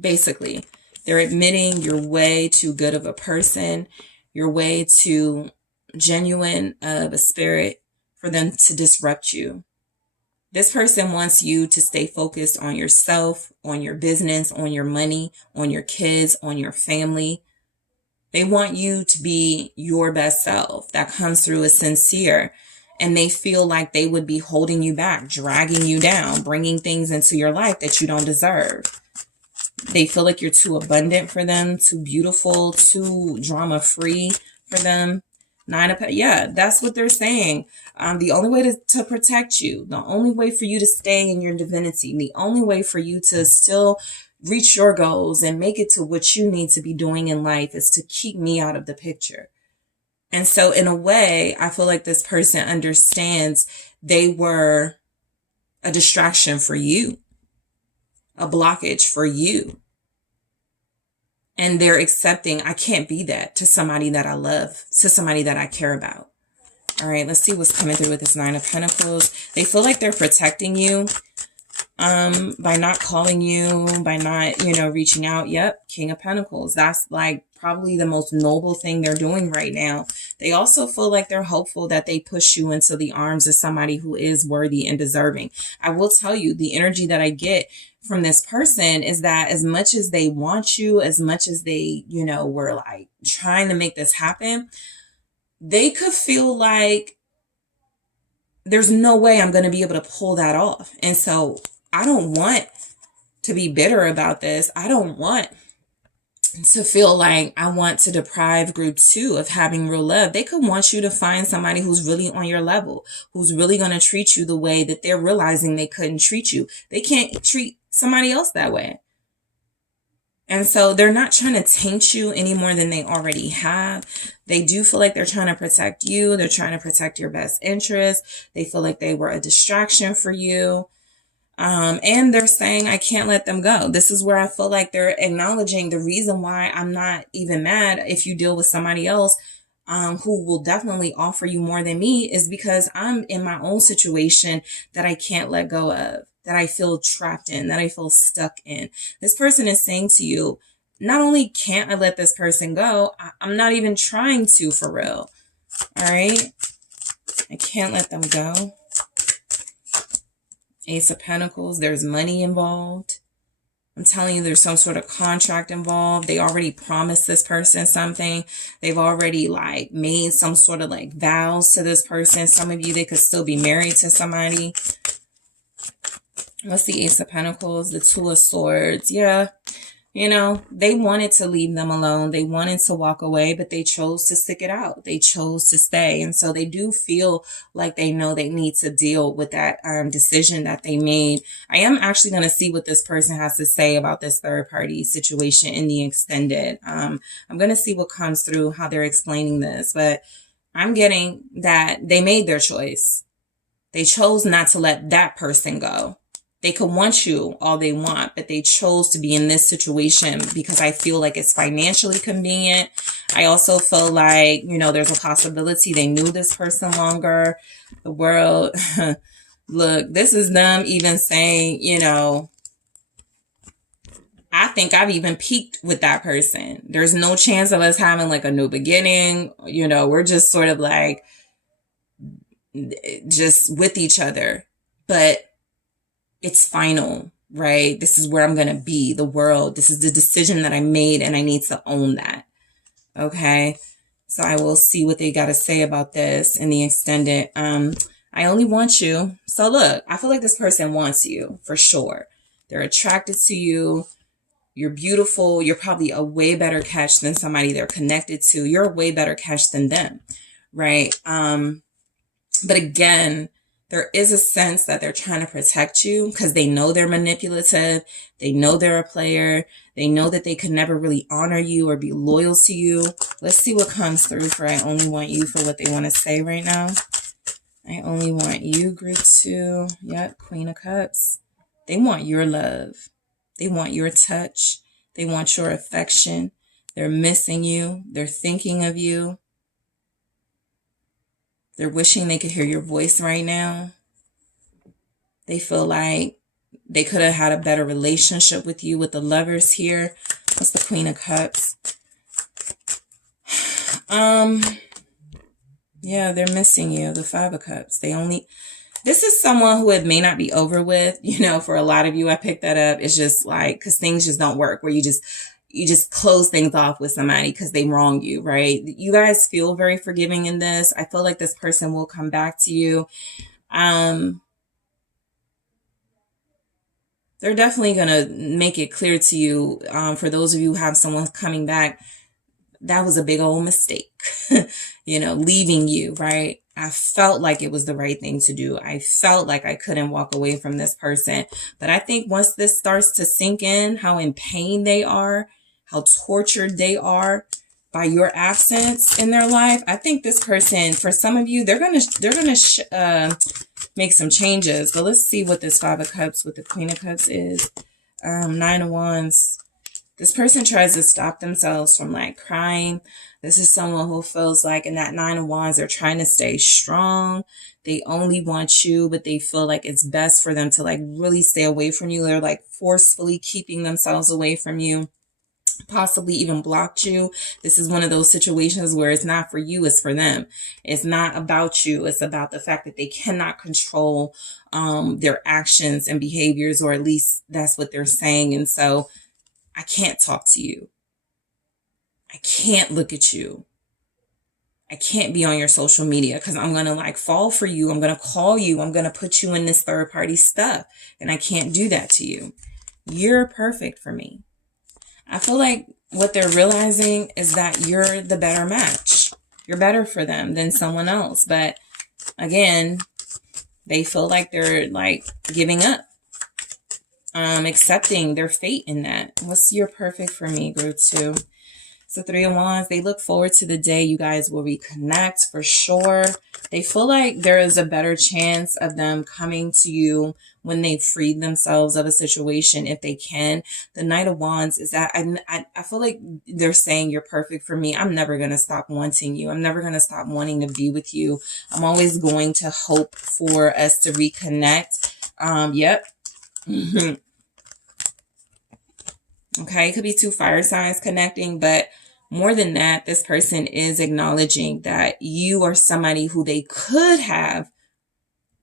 Basically, they're admitting you're way too good of a person. You're way too genuine of a spirit for them to disrupt you. This person wants you to stay focused on yourself, on your business, on your money, on your kids, on your family. They want you to be your best self. That comes through as sincere. And they feel like they would be holding you back, dragging you down, bringing things into your life that you don't deserve. They feel like you're too abundant for them, too beautiful, too drama-free for them. Yeah, that's what they're saying. The only way to protect you, the only way for you to stay in your divinity, the only way for you to still reach your goals and make it to what you need to be doing in life is to keep me out of the picture. And so in a way, I feel like this person understands they were a distraction for you, a blockage for you. And they're accepting, I can't be that to somebody that I love, to somebody that I care about. All right, let's see what's coming through with this Nine of Pentacles. They feel like they're protecting you by not calling you, by not, reaching out. Yep, King of Pentacles. That's like probably the most noble thing they're doing right now. They also feel like they're hopeful that they push you into the arms of somebody who is worthy and deserving. I will tell you, the energy that I get from this person is that as much as they want you, as much as they, were like trying to make this happen, they could feel like there's no way I'm going to be able to pull that off. And so I don't want to be bitter about this. I don't want to feel like I want to deprive group 2 of having real love. They could want you to find somebody who's really on your level, who's really going to treat you the way that they're realizing they couldn't treat you. They can't treat somebody else that way. And so they're not trying to taint you any more than they already have. They do feel like they're trying to protect you. They're trying to protect your best interest. They feel like they were a distraction for you. And they're saying, I can't let them go. This is where I feel like they're acknowledging the reason why I'm not even mad if you deal with somebody else who will definitely offer you more than me, is because I'm in my own situation that I can't let go of, that I feel trapped in, that I feel stuck in. This person is saying to you, not only can't I let this person go, I'm not even trying to, for real. All right. I can't let them go. Ace of Pentacles, there's money involved. I'm telling you, there's some sort of contract involved. They already promised this person something. They've already made some sort of vows to this person. Some of you, they could still be married to somebody. What's the Ace of Pentacles? The Two of Swords. Yeah. They wanted to leave them alone. They wanted to walk away, but they chose to stick it out. They chose to stay. And so they do feel like they know they need to deal with that decision that they made. I am actually going to see what this person has to say about this third party situation in the extended. I'm going to see what comes through, how they're explaining this, but I'm getting that they made their choice. They chose not to let that person go. They could want you all they want, but they chose to be in this situation because I feel like it's financially convenient. I also feel like, there's a possibility they knew this person longer. The world, look, this is them even saying, I think I've even peaked with that person. There's no chance of us having a new beginning. We're just sort of just with each other. But it's final, right? This is where I'm going to be, the world. This is the decision that I made, and I need to own that. Okay. So I will see what they got to say about this in the extended. I only want you. So look, I feel like this person wants you for sure. They're attracted to you. You're beautiful. You're probably a way better catch than somebody they're connected to. You're a way better catch than them, right? But again, there is a sense that they're trying to protect you because they know they're manipulative. They know they're a player. They know that they could never really honor you or be loyal to you. Let's see what comes through for I only want you for what they want to say right now. I only want you, group 2. Yep, Queen of Cups. They want your love. They want your touch. They want your affection. They're missing you. They're thinking of you. They're wishing they could hear your voice right now. They feel like they could have had a better relationship with you with the Lovers here. What's the Queen of Cups? Yeah, they're missing you. The 5 of Cups. This is someone who it may not be over with. You know, for a lot of you, I picked that up. It's just like, because things just don't work where you just close things off with somebody because they wrong you, right? You guys feel very forgiving in this. I feel like this person will come back to you. They're definitely going to make it clear to you, for those of you who have someone coming back, that was a big old mistake, you know, leaving you, right? I felt like it was the right thing to do. I felt like I couldn't walk away from this person. But I think once this starts to sink in, how in pain they are, how tortured they are by your absence in their life, I think this person, for some of you, they're gonna make some changes. But let's see what this 5 of Cups with the Queen of Cups is. 9 of Wands. This person tries to stop themselves from like crying. This is someone who feels like in that 9 of Wands, they're trying to stay strong. They only want you, but they feel like it's best for them to like really stay away from you. They're like forcefully keeping themselves away from you, possibly even blocked you. This is one of those situations where it's not for you, it's for them. It's not about you. It's about the fact that they cannot control their actions and behaviors, or at least that's what they're saying. And so I can't talk to you. I can't look at you. I can't be on your social media because I'm going to like fall for you. I'm going to call you. I'm going to put you in this third party stuff. And I can't do that to you. You're perfect for me. I feel like what they're realizing is that you're the better match. You're better for them than someone else. But again, they feel like they're like giving up. Accepting their fate in that. What's your perfect for me, group 2? So 3 of Wands, they look forward to the day you guys will reconnect for sure. They feel like there is a better chance of them coming to you when they've freed themselves of a situation, if they can. The Knight of Wands is that I feel like they're saying you're perfect for me. I'm never going to stop wanting you. I'm never going to stop wanting to be with you. I'm always going to hope for us to reconnect. Yep. Okay, it could be 2 fire signs connecting, but more than that, this person is acknowledging that you are somebody who they could have,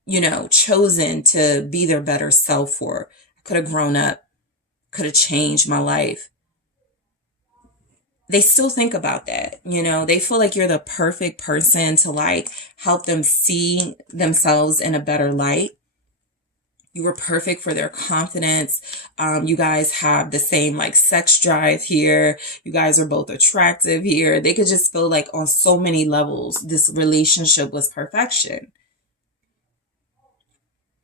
you know, chosen to be their better self for. I could have grown up, could have changed my life. They still think about that, you know, they feel like you're the perfect person to like help them see themselves in a better light. You were perfect for their confidence. You guys have the same like sex drive here. You guys are both attractive here. They could just feel like on so many levels, this relationship was perfection.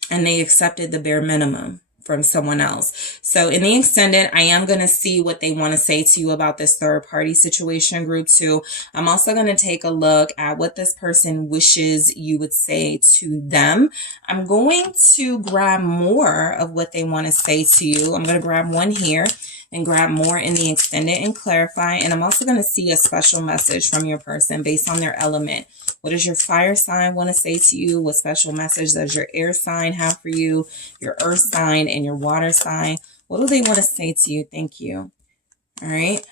And they accepted the bare minimum from someone else. So in the extended, I am going to see what they want to say to you about this third party situation, group 2. I'm also going to take a look at what this person wishes you would say to them. I'm going to grab more of what they want to say to you. I'm going to grab one here and grab more in the extended and clarify. And I'm also going to see a special message from your person based on their element. What does your fire sign want to say to you? What special message does your air sign have for you? Your earth sign and your water sign. What do they want to say to you? Thank you. All right.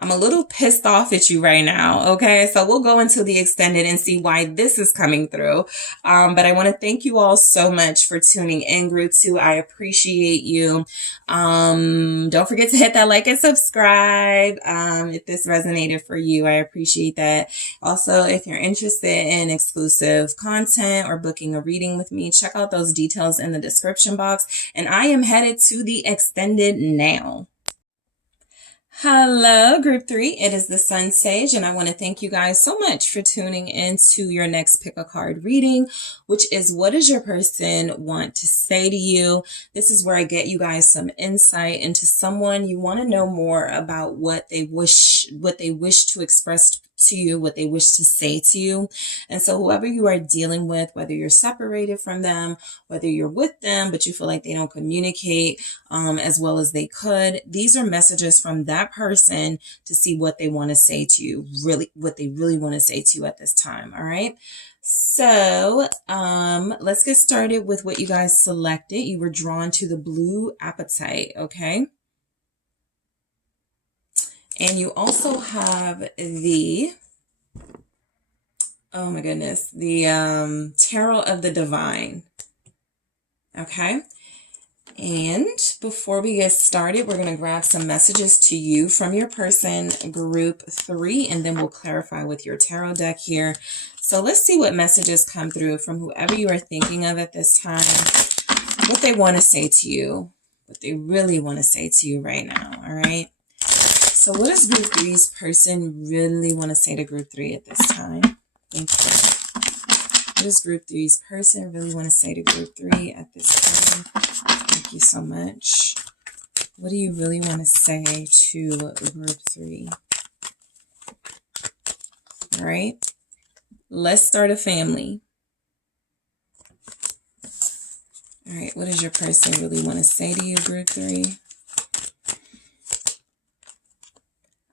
I'm a little pissed off at you right now, okay? So we'll go into the extended and see why this is coming through. But I want to thank you all so much for tuning in, Group 2. I appreciate you. Don't forget to hit that like and subscribe if this resonated for you. I appreciate that. Also, if you're interested in exclusive content or booking a reading with me, check out those details in the description box. And I am headed to the extended now. Hello, Group 3. It is the SunSage, and I want to thank you guys so much for tuning in to your next pick a card reading, which is what does your person want to say to you? This is where I get you guys some insight into someone. You want to know more about what they wish to express to you, what they wish to say to you. And so whoever you are dealing with, whether you're separated from them, whether you're with them, but you feel like they don't communicate as well as they could, these are messages from that person to see what they want to say to you, what they really want to say to you at this time. All right. So let's get started with what you guys selected. You were drawn to the blue apatite. Okay. And you also have the, oh my goodness, the Tarot of the Divine. Okay. And before we get started, we're going to grab some messages to you from your person, Group 3, and then we'll clarify with your tarot deck here. So let's see what messages come through from whoever you are thinking of at this time, what they want to say to you, what they really want to say to you right now. All right. So what does Group 3's person really want to say to Group 3 at this time? Thank you. What does Group 3's person really want to say to Group 3 at this time? Thank you so much. What do you really want to say to Group 3? All right. Let's start a family. All right. What does your person really want to say to you, Group 3?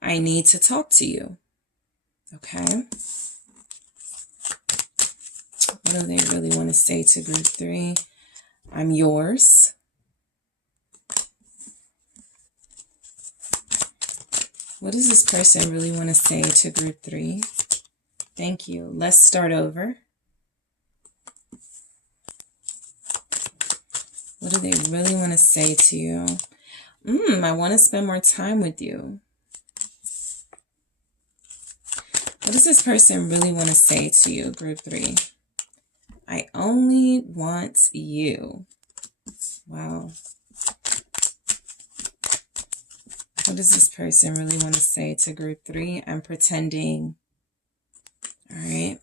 I need to talk to you. Okay. What do they really want to say to Group 3? I'm yours. What does this person really want to say to Group 3? Thank you. Let's start over. What do they really want to say to you? I want to spend more time with you. What does this person really want to say to you, Group 3? I only want you. Wow. What does this person really want to say to Group 3? I'm pretending. All right.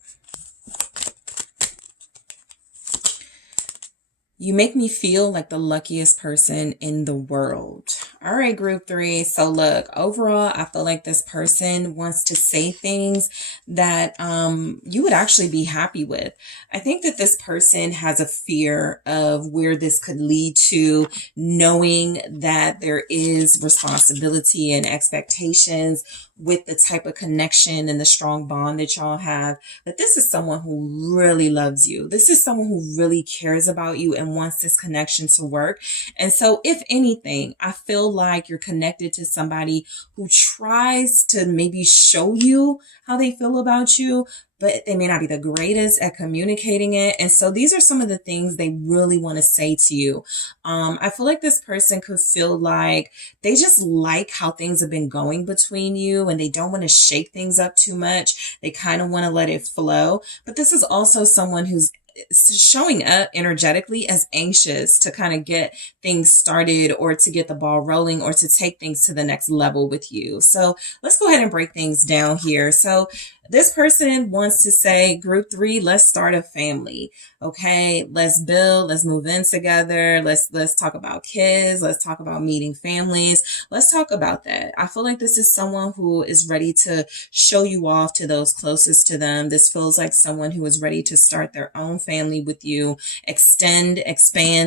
You make me feel like the luckiest person in the world. All right, Group 3. So look, overall, I feel like this person wants to say things that you would actually be happy with. I think that this person has a fear of where this could lead to, knowing that there is responsibility and expectations with the type of connection and the strong bond that y'all have, that this is someone who really loves you. This is someone who really cares about you and wants this connection to work. And so if anything, I feel like you're connected to somebody who tries to maybe show you how they feel about you, but they may not be the greatest at communicating it. And so these are some of the things they really want to say to you. I feel like this person could feel like they just like how things have been going between you and they don't want to shake things up too much. They kind of want to let it flow. But this is also someone who's showing up energetically as anxious to kind of get things started or to get the ball rolling or to take things to the next level with you. So let's go ahead and break things down here. So this person wants to say, Group 3, let's start a family. Okay, let's build, let's move in together. Let's talk about kids. Let's talk about meeting families. Let's talk about that. I feel like this is someone who is ready to show you off to those closest to them. This feels like someone who is ready to start their own family with you, expand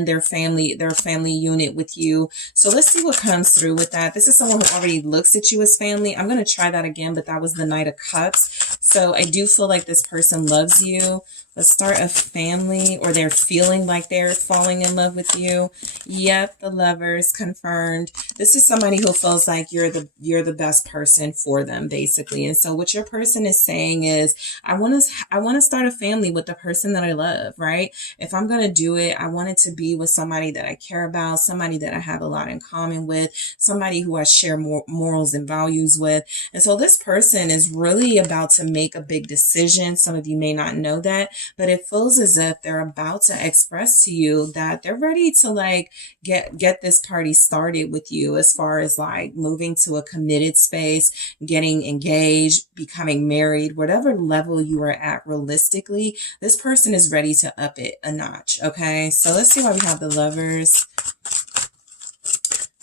their family unit with you. So let's see what comes through with that. This is someone who already looks at you as family. I'm going to try that again, but that was the Knight of Cups. So I do feel like this person loves you. Let's start a family, or they're feeling like they're falling in love with you. Yep, the Lovers confirmed. This is somebody who feels like you're the best person for them, basically. And so what your person is saying is, I want to start a family with the person that I love, right? If I'm going to do it, I want it to be with somebody that I care about, somebody that I have a lot in common with, somebody who I share more morals and values with. And so this person is really about to make a big decision. Some of you may not know that, but it feels as if they're about to express to you that they're ready to like get this party started with you, as far as like moving to a committed space, getting engaged, becoming married, whatever level you are at realistically, this person is ready to up it a notch. Okay, so let's see why we have the Lovers.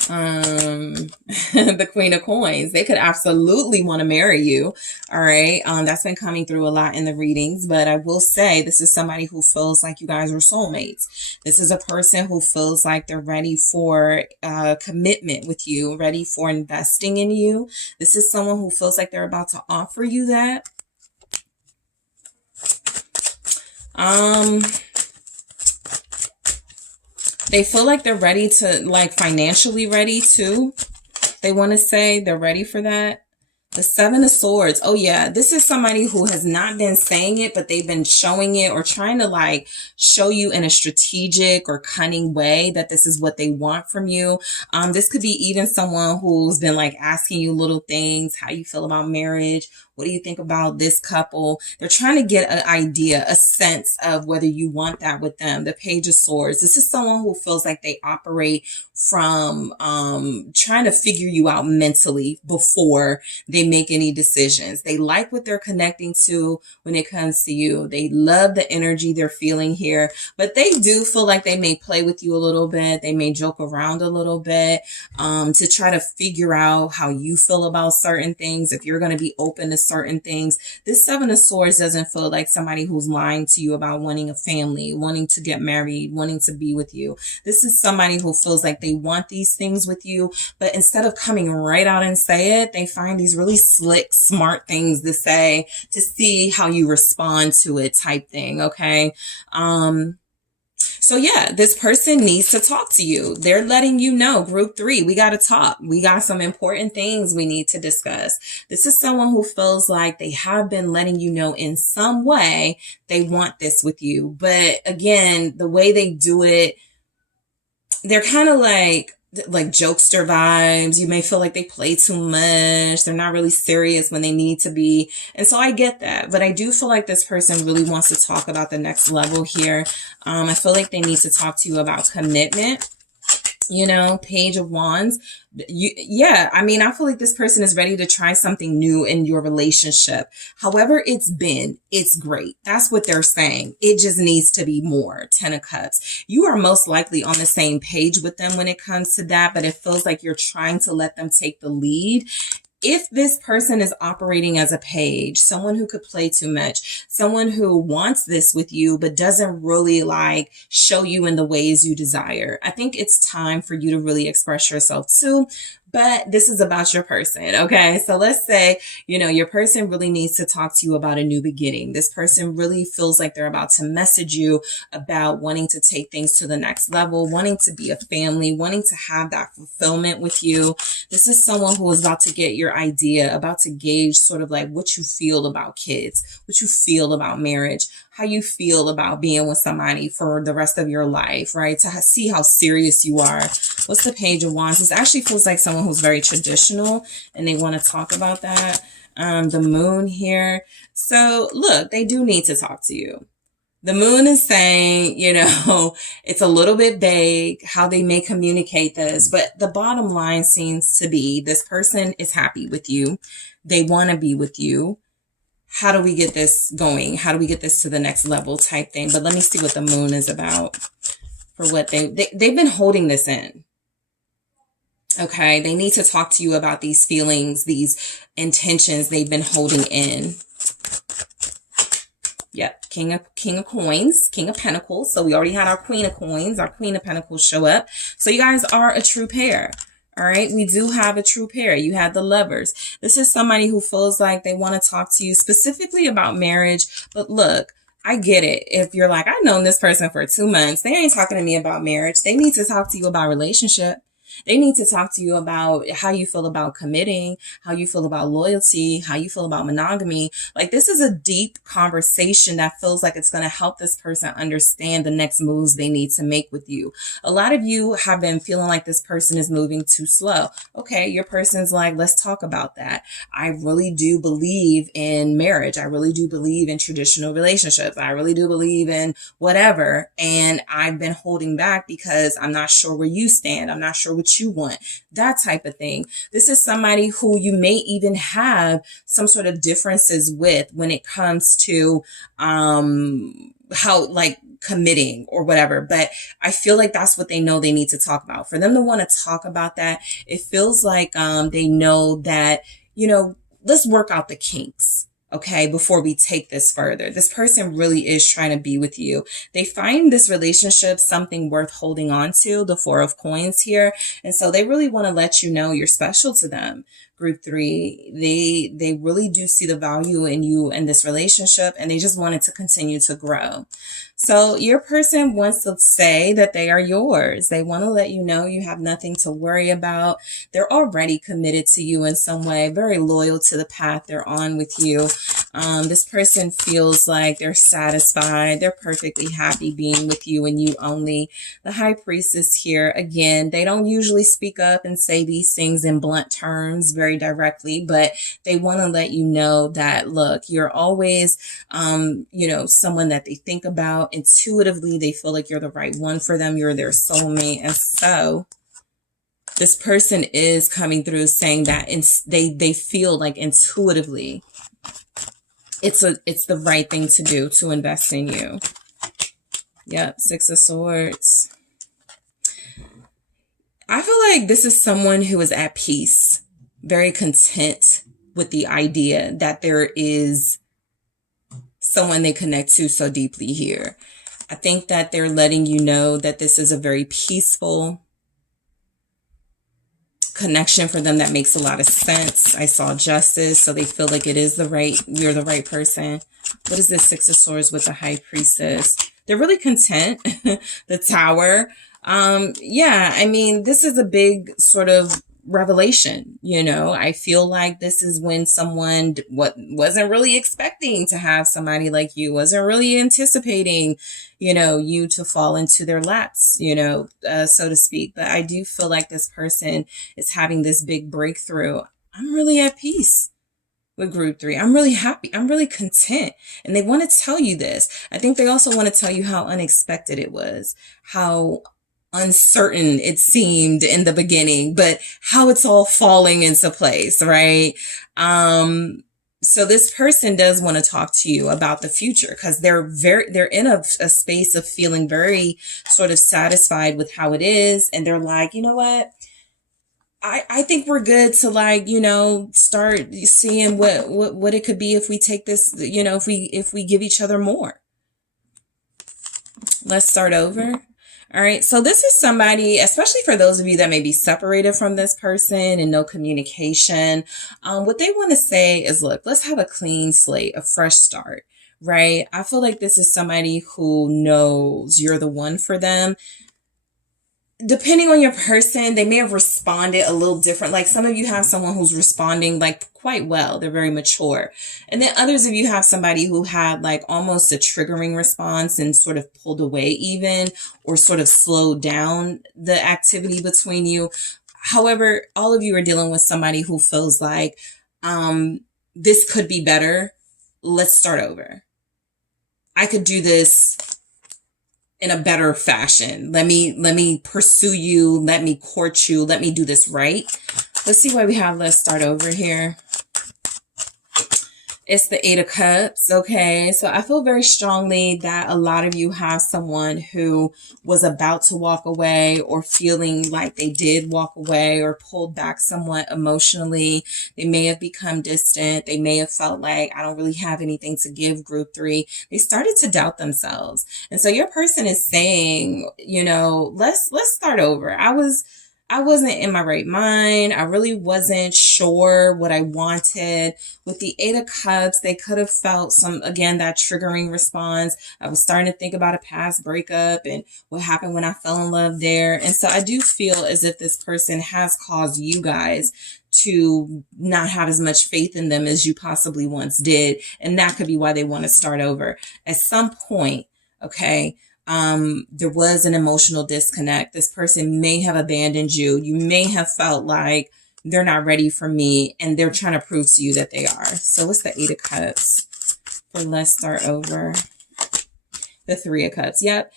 The Queen of Coins. They could absolutely want to marry you. All right. That's been coming through a lot in the readings, but I will say this is somebody who feels like you guys are soulmates. This is a person who feels like they're ready for commitment with you, ready for investing in you. This is someone who feels like they're about to offer you that. They feel like they're ready to, like, financially ready too. They want to say they're ready for that. The Seven of Swords. Oh yeah, this is somebody who has not been saying it, but they've been showing it, or trying to like show you in a strategic or cunning way that this is what they want from you. This could be even someone who's been like asking you little things, how you feel about marriage. What do you think about this couple? They're trying to get an idea, a sense of whether you want that with them. The Page of Swords. This is someone who feels like they operate from trying to figure you out mentally before they make any decisions. They like what they're connecting to when it comes to you. They love the energy they're feeling here, but they do feel like they may play with you a little bit. They may joke around a little bit to try to figure out how you feel about certain things, if you're going to be open to certain things. This Seven of Swords doesn't feel like somebody who's lying to you about wanting a family, wanting to get married, wanting to be with you. This is somebody who feels like they want these things with you, but instead of coming right out and say it, they find these really slick, smart things to say to see how you respond to it, type thing. Okay. So yeah, this person needs to talk to you. They're letting you know, group 3, we got to talk. We got some important things we need to discuss. This is someone who feels like they have been letting you know in some way they want this with you. But again, the way they do it, they're kind of like jokester vibes. You may feel like they play too much. They're not really serious when they need to be. And so I get that, but I do feel like this person really wants to talk about the next level here. I feel like they need to talk to you about commitment. You know, Page of Wands. Yeah, I mean, I feel like this person is ready to try something new in your relationship. However it's been, it's great. That's what they're saying. It just needs to be more. 10 of Cups. You are most likely on the same page with them when it comes to that, but it feels like you're trying to let them take the lead. If this person is operating as a page, someone who could play too much, someone who wants this with you, but doesn't really like show you in the ways you desire, I think it's time for you to really express yourself too. But this is about your person, okay? So let's say, you know, your person really needs to talk to you about a new beginning. This person really feels like they're about to message you about wanting to take things to the next level, wanting to be a family, wanting to have that fulfillment with you. This is someone who is about to get your idea, about to gauge sort of like what you feel about kids, what you feel about marriage, how you feel about being with somebody for the rest of your life, right? To see how serious you are. What's the Page of Wands? This actually feels like someone who's very traditional and they want to talk about that. The Moon here. So look, they do need to talk to you. The Moon is saying, you know, it's a little bit vague how they may communicate this, but the bottom line seems to be this person is happy with you. They want to be with you. How do we get this going? How do we get this to the next level type thing? But let me see what the Moon is about for what they've been holding this in. Okay. They need to talk to you about these feelings, these intentions they've been holding in. Yep. King of Coins, King of Pentacles. So we already had our Queen of Coins, our Queen of Pentacles show up. So you guys are a true pair. All right, we do have a true pair. You have the Lovers. This is somebody who feels like they want to talk to you specifically about marriage. But look, I get it. If you're like, I've known this person for 2 months, they ain't talking to me about marriage. They need to talk to you about relationship. They need to talk to you about how you feel about committing, how you feel about loyalty, how you feel about monogamy. Like, this is a deep conversation that feels like it's going to help this person understand the next moves they need to make with you. A lot of you have been feeling like this person is moving too slow. Okay, your person's like, let's talk about that. I really do believe in marriage. I really do believe in traditional relationships. I really do believe in whatever. And I've been holding back because I'm not sure where you stand. I'm not sure what you want, that type of thing. This is somebody who you may even have some sort of differences with when it comes to how, like, committing or whatever. But I feel like that's what they know they need to talk about. For them to want to talk about that, it feels like they know that, let's work out the kinks. Okay, before we take this further. This person really is trying to be with you. They find this relationship something worth holding on to, the Four of Coins here. And so they really want to let you know you're special to them. Group 3, they really do see the value in you and this relationship, and they just want it to continue to grow. So your person wants to say that they are yours. They want to let you know you have nothing to worry about. They're already committed to you in some way, very loyal to the path they're on with you. This person feels like they're satisfied. They're perfectly happy being with you and you only. The High Priestess here, again, they don't usually speak up and say these things in blunt terms very directly, but they want to let you know that, look, you're always, someone that they think about. Intuitively, they feel like you're the right one for them. You're their soulmate. And so this person is coming through saying that they feel like intuitively it's the right thing to do to invest in you. Yep, Six of Swords. I feel like this is someone who is at peace, very content with the idea that there is someone they connect to so deeply here. I think that they're letting you know that this is a very peaceful connection for them that makes a lot of sense. I saw Justice, so they feel like you're the right person. What is this Six of Swords with the High Priestess? They're really content. The Tower. This is a big sort of revelation. I feel like this is when someone wasn't really expecting to have somebody like you, wasn't really anticipating, you to fall into their laps, so to speak. But I do feel like this person is having this big breakthrough. I'm really at peace with Group 3. I'm really happy. I'm really content. And they want to tell you this. I think they also want to tell you how unexpected it was, how uncertain it seemed in the beginning, but how it's all falling into place, right? So this person does want to talk to you about the future because they're in a space of feeling very sort of satisfied with how it is. And they're like, you know what? I think we're good to start seeing what it could be if we take this, if we give each other more. Let's start over. All right. So this is somebody, especially for those of you that may be separated from this person and no communication. What they want to say is, look, let's have a clean slate, a fresh start, right? I feel like this is somebody who knows you're the one for them. Depending on your person, they may have responded a little different. Like, some of you have someone who's responding like quite well. They're very mature. And then others of you have somebody who had like almost a triggering response and sort of pulled away even, or sort of slowed down the activity between you. However, all of you are dealing with somebody who feels like, this could be better. Let's start over. I could do this in a better fashion. Let me pursue you. Let me court you. Let me do this right. Let's see why we have let's start over here. It's the Eight of Cups. Okay. So I feel very strongly that a lot of you have someone who was about to walk away, or feeling like they did walk away, or pulled back somewhat emotionally. They may have become distant. They may have felt like, I don't really have anything to give, Group 3. They started to doubt themselves. And so your person is saying, let's start over. I I wasn't in my right mind. I really wasn't sure what I wanted. With the Eight of Cups, they could have felt again, that triggering response. I was starting to think about a past breakup and what happened when I fell in love there. And so I do feel as if this person has caused you guys to not have as much faith in them as you possibly once did. And that could be why they want to start over. At some point, okay, there was an emotional disconnect. This person may have abandoned you. You may have felt like they're not ready for me and they're trying to prove to you that they are. So what's the Eight of Cups for let's start over? The Three of Cups. Yep.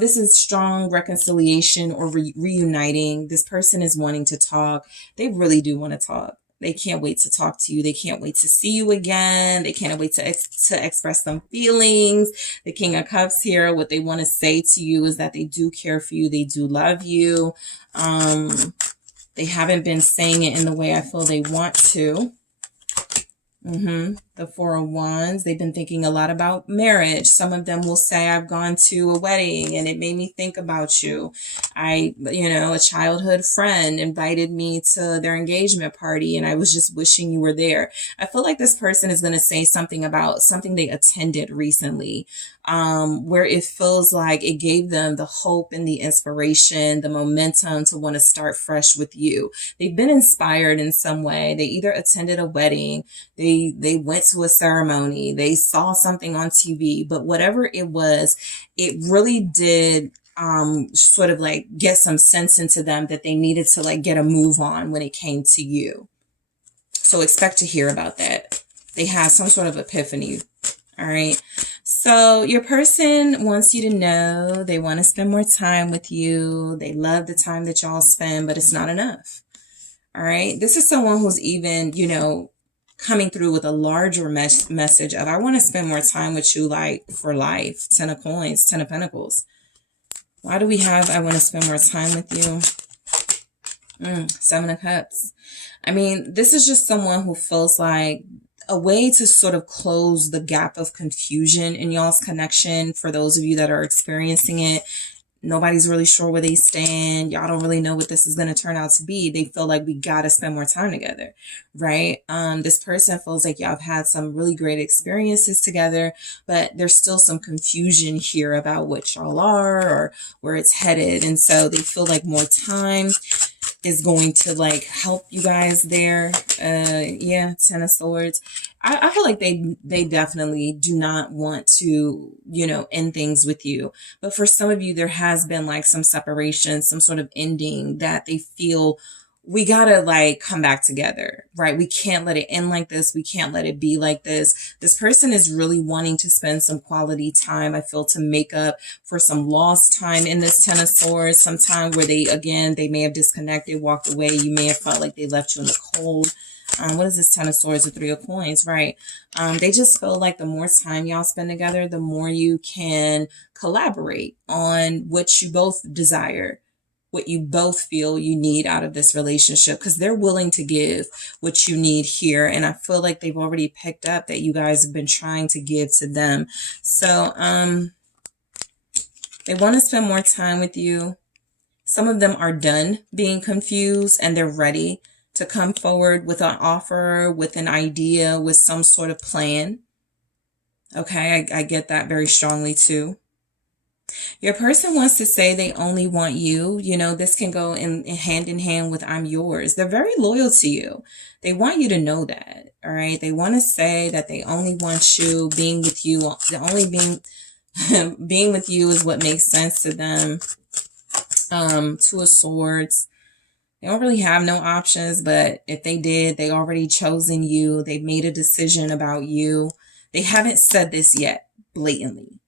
This is strong reconciliation or reuniting. This person is wanting to talk. They really do want to talk. They can't wait to talk to you. They can't wait to see you again. They can't wait to express some feelings. The King of Cups here, what they want to say to you is that they do care for you. They do love you. They haven't been saying it in the way I feel they want to. The Four of Wands, they've been thinking a lot about marriage. Some of them will say, I've gone to a wedding and it made me think about you. A childhood friend invited me to their engagement party and I was just wishing you were there. I feel like this person is going to say something about something they attended recently, where it feels like it gave them the hope and the inspiration, the momentum to want to start fresh with you. They've been inspired in some way. They either attended a wedding, they went to a ceremony, they saw something on TV, but whatever it was, it really did sort of like get some sense into them that they needed to like get a move on when it came to you. So expect to hear about that. They have some sort of epiphany. All right. So your person wants you to know they want to spend more time with you. They love the time that y'all spend, but it's not enough. All right. This is someone who's even, coming through with a larger message of, I want to spend more time with you, like for life. 10 of Coins, 10 of Pentacles. Why do we have, I want to spend more time with you? 7 of Cups. I mean, this is just someone who feels like a way to sort of close the gap of confusion in y'all's connection. For those of you that are experiencing it, nobody's really sure where they stand. Y'all don't really know what this is going to turn out to be. They feel like we got to spend more time together, right? This person feels like y'all have had some really great experiences together, but there's still some confusion here about what y'all are or where it's headed. And so they feel like more time is going to like help you guys there. 10 of Swords. I feel like they definitely do not want to, end things with you. But for some of you, there has been like some separation, some sort of ending that they feel we gotta like come back together, right? We can't let it end like this. We can't let it be like this. This person is really wanting to spend some quality time, I feel, to make up for some lost time in this 10 of Swords, some time where they may have disconnected, walked away. You may have felt like they left you in the cold. What is this 10 of Swords? The 3 of Coins, right? They just feel like the more time y'all spend together, the more you can collaborate on what you both desire, what you both feel you need out of this relationship, because they're willing to give what you need here. And I feel like they've already picked up that you guys have been trying to give to them. So they want to spend more time with you. Some of them are done being confused and they're ready to come forward with an offer, with an idea, with some sort of plan. Okay, I get that very strongly too. Your person wants to say they only want you. This can go in hand with I'm yours. They're very loyal to you. They want you to know that. All right. They want to say that they only want you, being with you. The only being with you is what makes sense to them. 2 of Swords. They don't really have no options, but if they did, they already chosen you. They've made a decision about you. They haven't said this yet blatantly.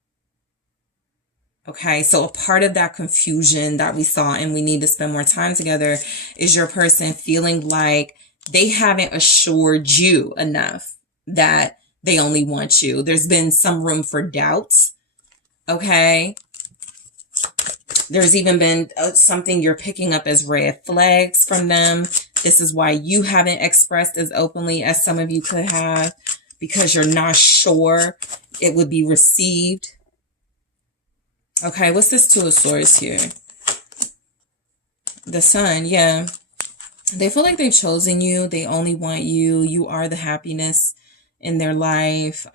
Okay, so a part of that confusion that we saw and we need to spend more time together is your person feeling like they haven't assured you enough that they only want you. There's been some room for doubts. Okay. There's even been something you're picking up as red flags from them. This is why you haven't expressed as openly as some of you could have, because you're not sure it would be received. Okay, what's this 2 of Swords here? The Sun, yeah. They feel like they've chosen you. They only want you. You are the happiness in their life.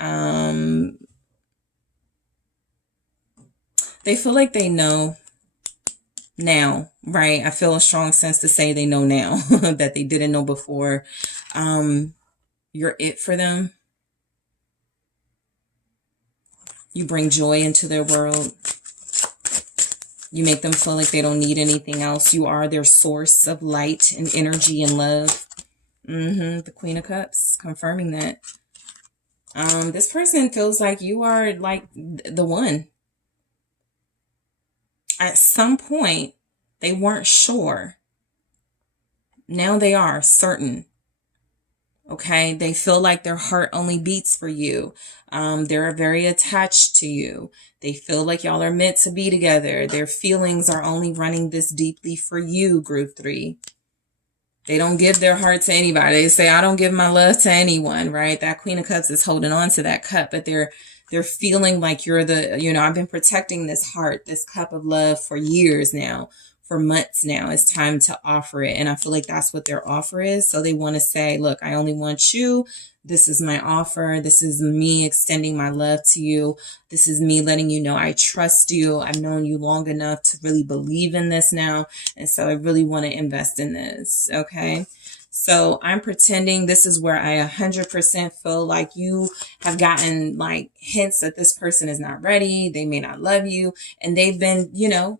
They feel like they know now, right? I feel a strong sense to say they know now that they didn't know before. You're it for them. You bring joy into their world. You make them feel like they don't need anything else. You are their source of light and energy and love. The Queen of Cups, confirming that. This person feels like you are like the one. At some point, they weren't sure. Now they are certain. Okay, they feel like their heart only beats for you. They're very attached to you. They feel like y'all are meant to be together. Their feelings are only running this deeply for you, group 3. They don't give their heart to anybody. They say, I don't give my love to anyone, right? That Queen of Cups is holding on to that cup, but they're feeling like you're the, I've been protecting this heart, this cup of love for years now, for months now. It's time to offer it. And I feel like that's what their offer is. So they want to say, look, I only want you. This is my offer. This is me extending my love to you. This is me letting you know I trust you. I've known you long enough to really believe in this now. And so I really want to invest in this. Okay. So I'm pretending this is where I 100% feel like you have gotten like hints that this person is not ready. They may not love you. And they've been,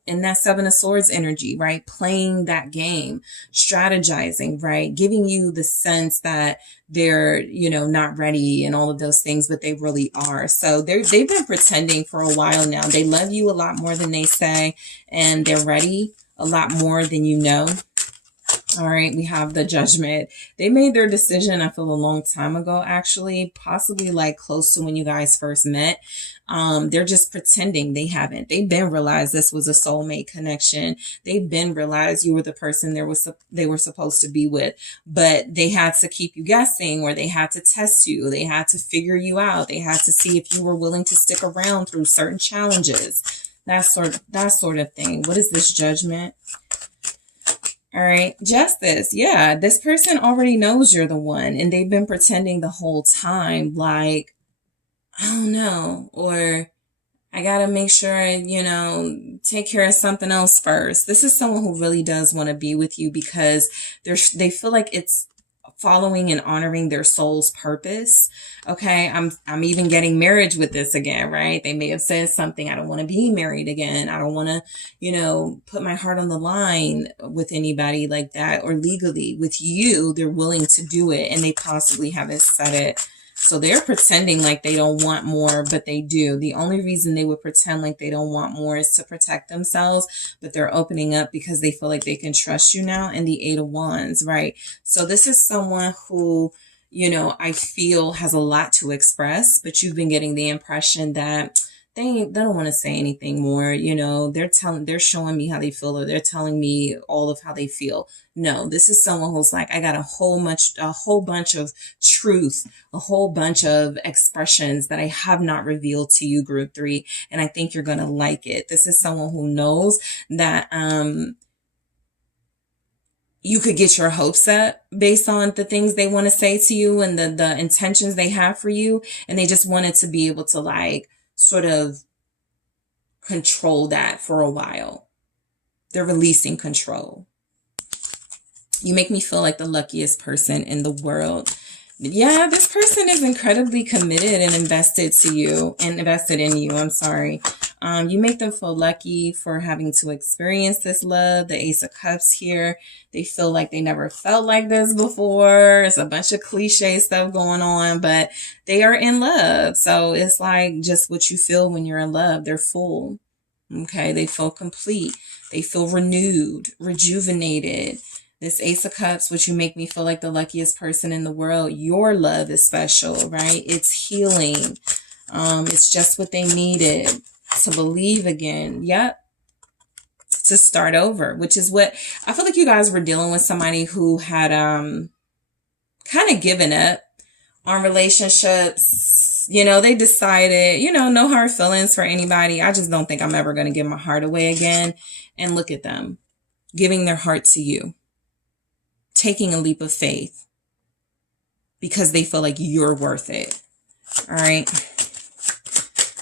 in that 7 of Swords energy, right? Playing that game, strategizing, right? Giving you the sense that they're, not ready and all of those things, but they really are. So they've been pretending for a while now. They love you a lot more than they say, and they're ready a lot more than you know. All right, we have the Judgment. They made their decision, I feel, a long time ago, actually, possibly like close to when you guys first met. They're just pretending they haven't. They've been realized this was a soulmate connection. They've been realized you were the person they were supposed to be with, but they had to keep you guessing, or they had to test you. They had to figure you out. They had to see if you were willing to stick around through certain challenges. That sort of thing. What is this Judgment? All right, Justice. Yeah, this person already knows you're the one, and they've been pretending the whole time, like, I don't know, or I got to make sure I, take care of something else first. This is someone who really does want to be with you because they feel like it's following and honoring their soul's purpose. Okay, I'm even getting marriage with this again, right? They may have said something, I don't want to be married again. I don't want to, put my heart on the line with anybody like that, or legally with you. They're willing to do it, and they possibly haven't said it. So they're pretending like they don't want more, but they do. The only reason they would pretend like they don't want more is to protect themselves, but they're opening up because they feel like they can trust you now. And the 8 of Wands, right? So this is someone who, I feel has a lot to express, but you've been getting the impression that they don't want to say anything more. They're showing me how they feel, or they're telling me all of how they feel. No, this is someone who's like, I got a whole bunch of truth, a whole bunch of expressions that I have not revealed to you, group 3. And I think you're going to like it. This is someone who knows that, you could get your hopes up based on the things they want to say to you and the intentions they have for you. And they just wanted to be able to like sort of control that for a while. They're releasing control. You make me feel like the luckiest person in the world. Yeah, this person is incredibly committed and invested in you. I'm sorry. You make them feel lucky for having to experience this love. The Ace of Cups here. They feel like they never felt like this before. It's a bunch of cliche stuff going on, but they are in love. So it's like just what you feel when you're in love. They're full. Okay. They feel complete. They feel renewed, rejuvenated. This Ace of Cups, which you make me feel like the luckiest person in the world. Your love is special, right? It's healing. It's just what they needed to believe again. Yep. To start over, which is what I feel like you guys were dealing with. Somebody who had kind of given up on relationships. They decided, no hard feelings for anybody. I just don't think I'm ever going to give my heart away again. And look at them. giving their heart to you, taking a leap of faith because they feel like you're worth it. All right.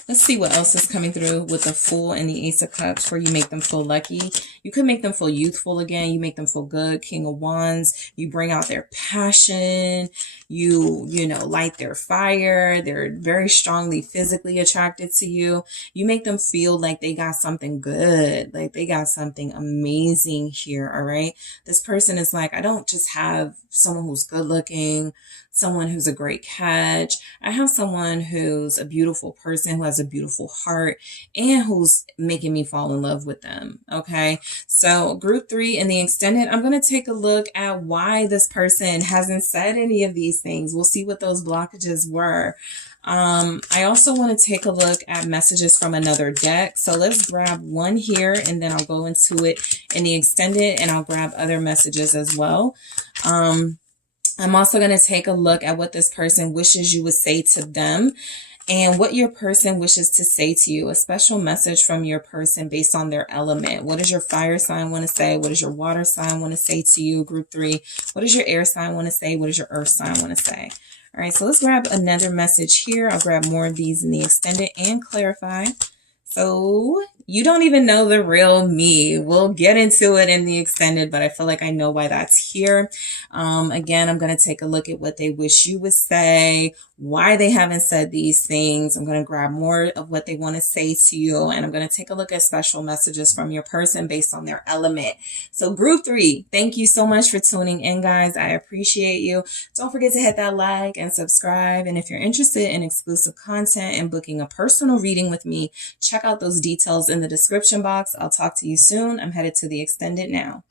Let's see what else is coming through with the Fool and the Ace of Cups where you make them feel lucky. You could make them feel youthful again. You make them feel good. King of Wands. You bring out their passion. You light their fire. They're very strongly physically attracted to you. You make them feel like they got something good, like they got something amazing here, all right? This person is like, I don't just have someone who's good looking, someone who's a great catch. I have someone who's a beautiful person, who has a beautiful heart, and who's making me fall in love with them, okay? So group 3 in the extended, I'm going to take a look at why this person hasn't said any of these things. We'll see what those blockages were. I also want to take a look at messages from another deck. So let's grab one here and then I'll go into it in the extended and I'll grab other messages as well. I'm also going to take a look at what this person wishes you would say to them and what your person wishes to say to you. A special message from your person based on their element. What does your fire sign want to say? What does your water sign want to say to you, group 3? What does your air sign want to say? What does your earth sign want to say? All right, so let's grab another message here. I'll grab more of these in the extended and clarify. So you don't even know the real me. We'll get into it in the extended, but I feel like I know why that's here. Again, I'm going to take a look at what they wish you would say, why they haven't said these things. I'm going to grab more of what they want to say to you, and I'm going to take a look at special messages from your person based on their element. So group 3, thank you so much for tuning in, guys. I appreciate you. Don't forget to hit that like and subscribe. And if you're interested in exclusive content and booking a personal reading with me, check out those details in the description box. I'll talk to you soon. I'm headed to the extended now.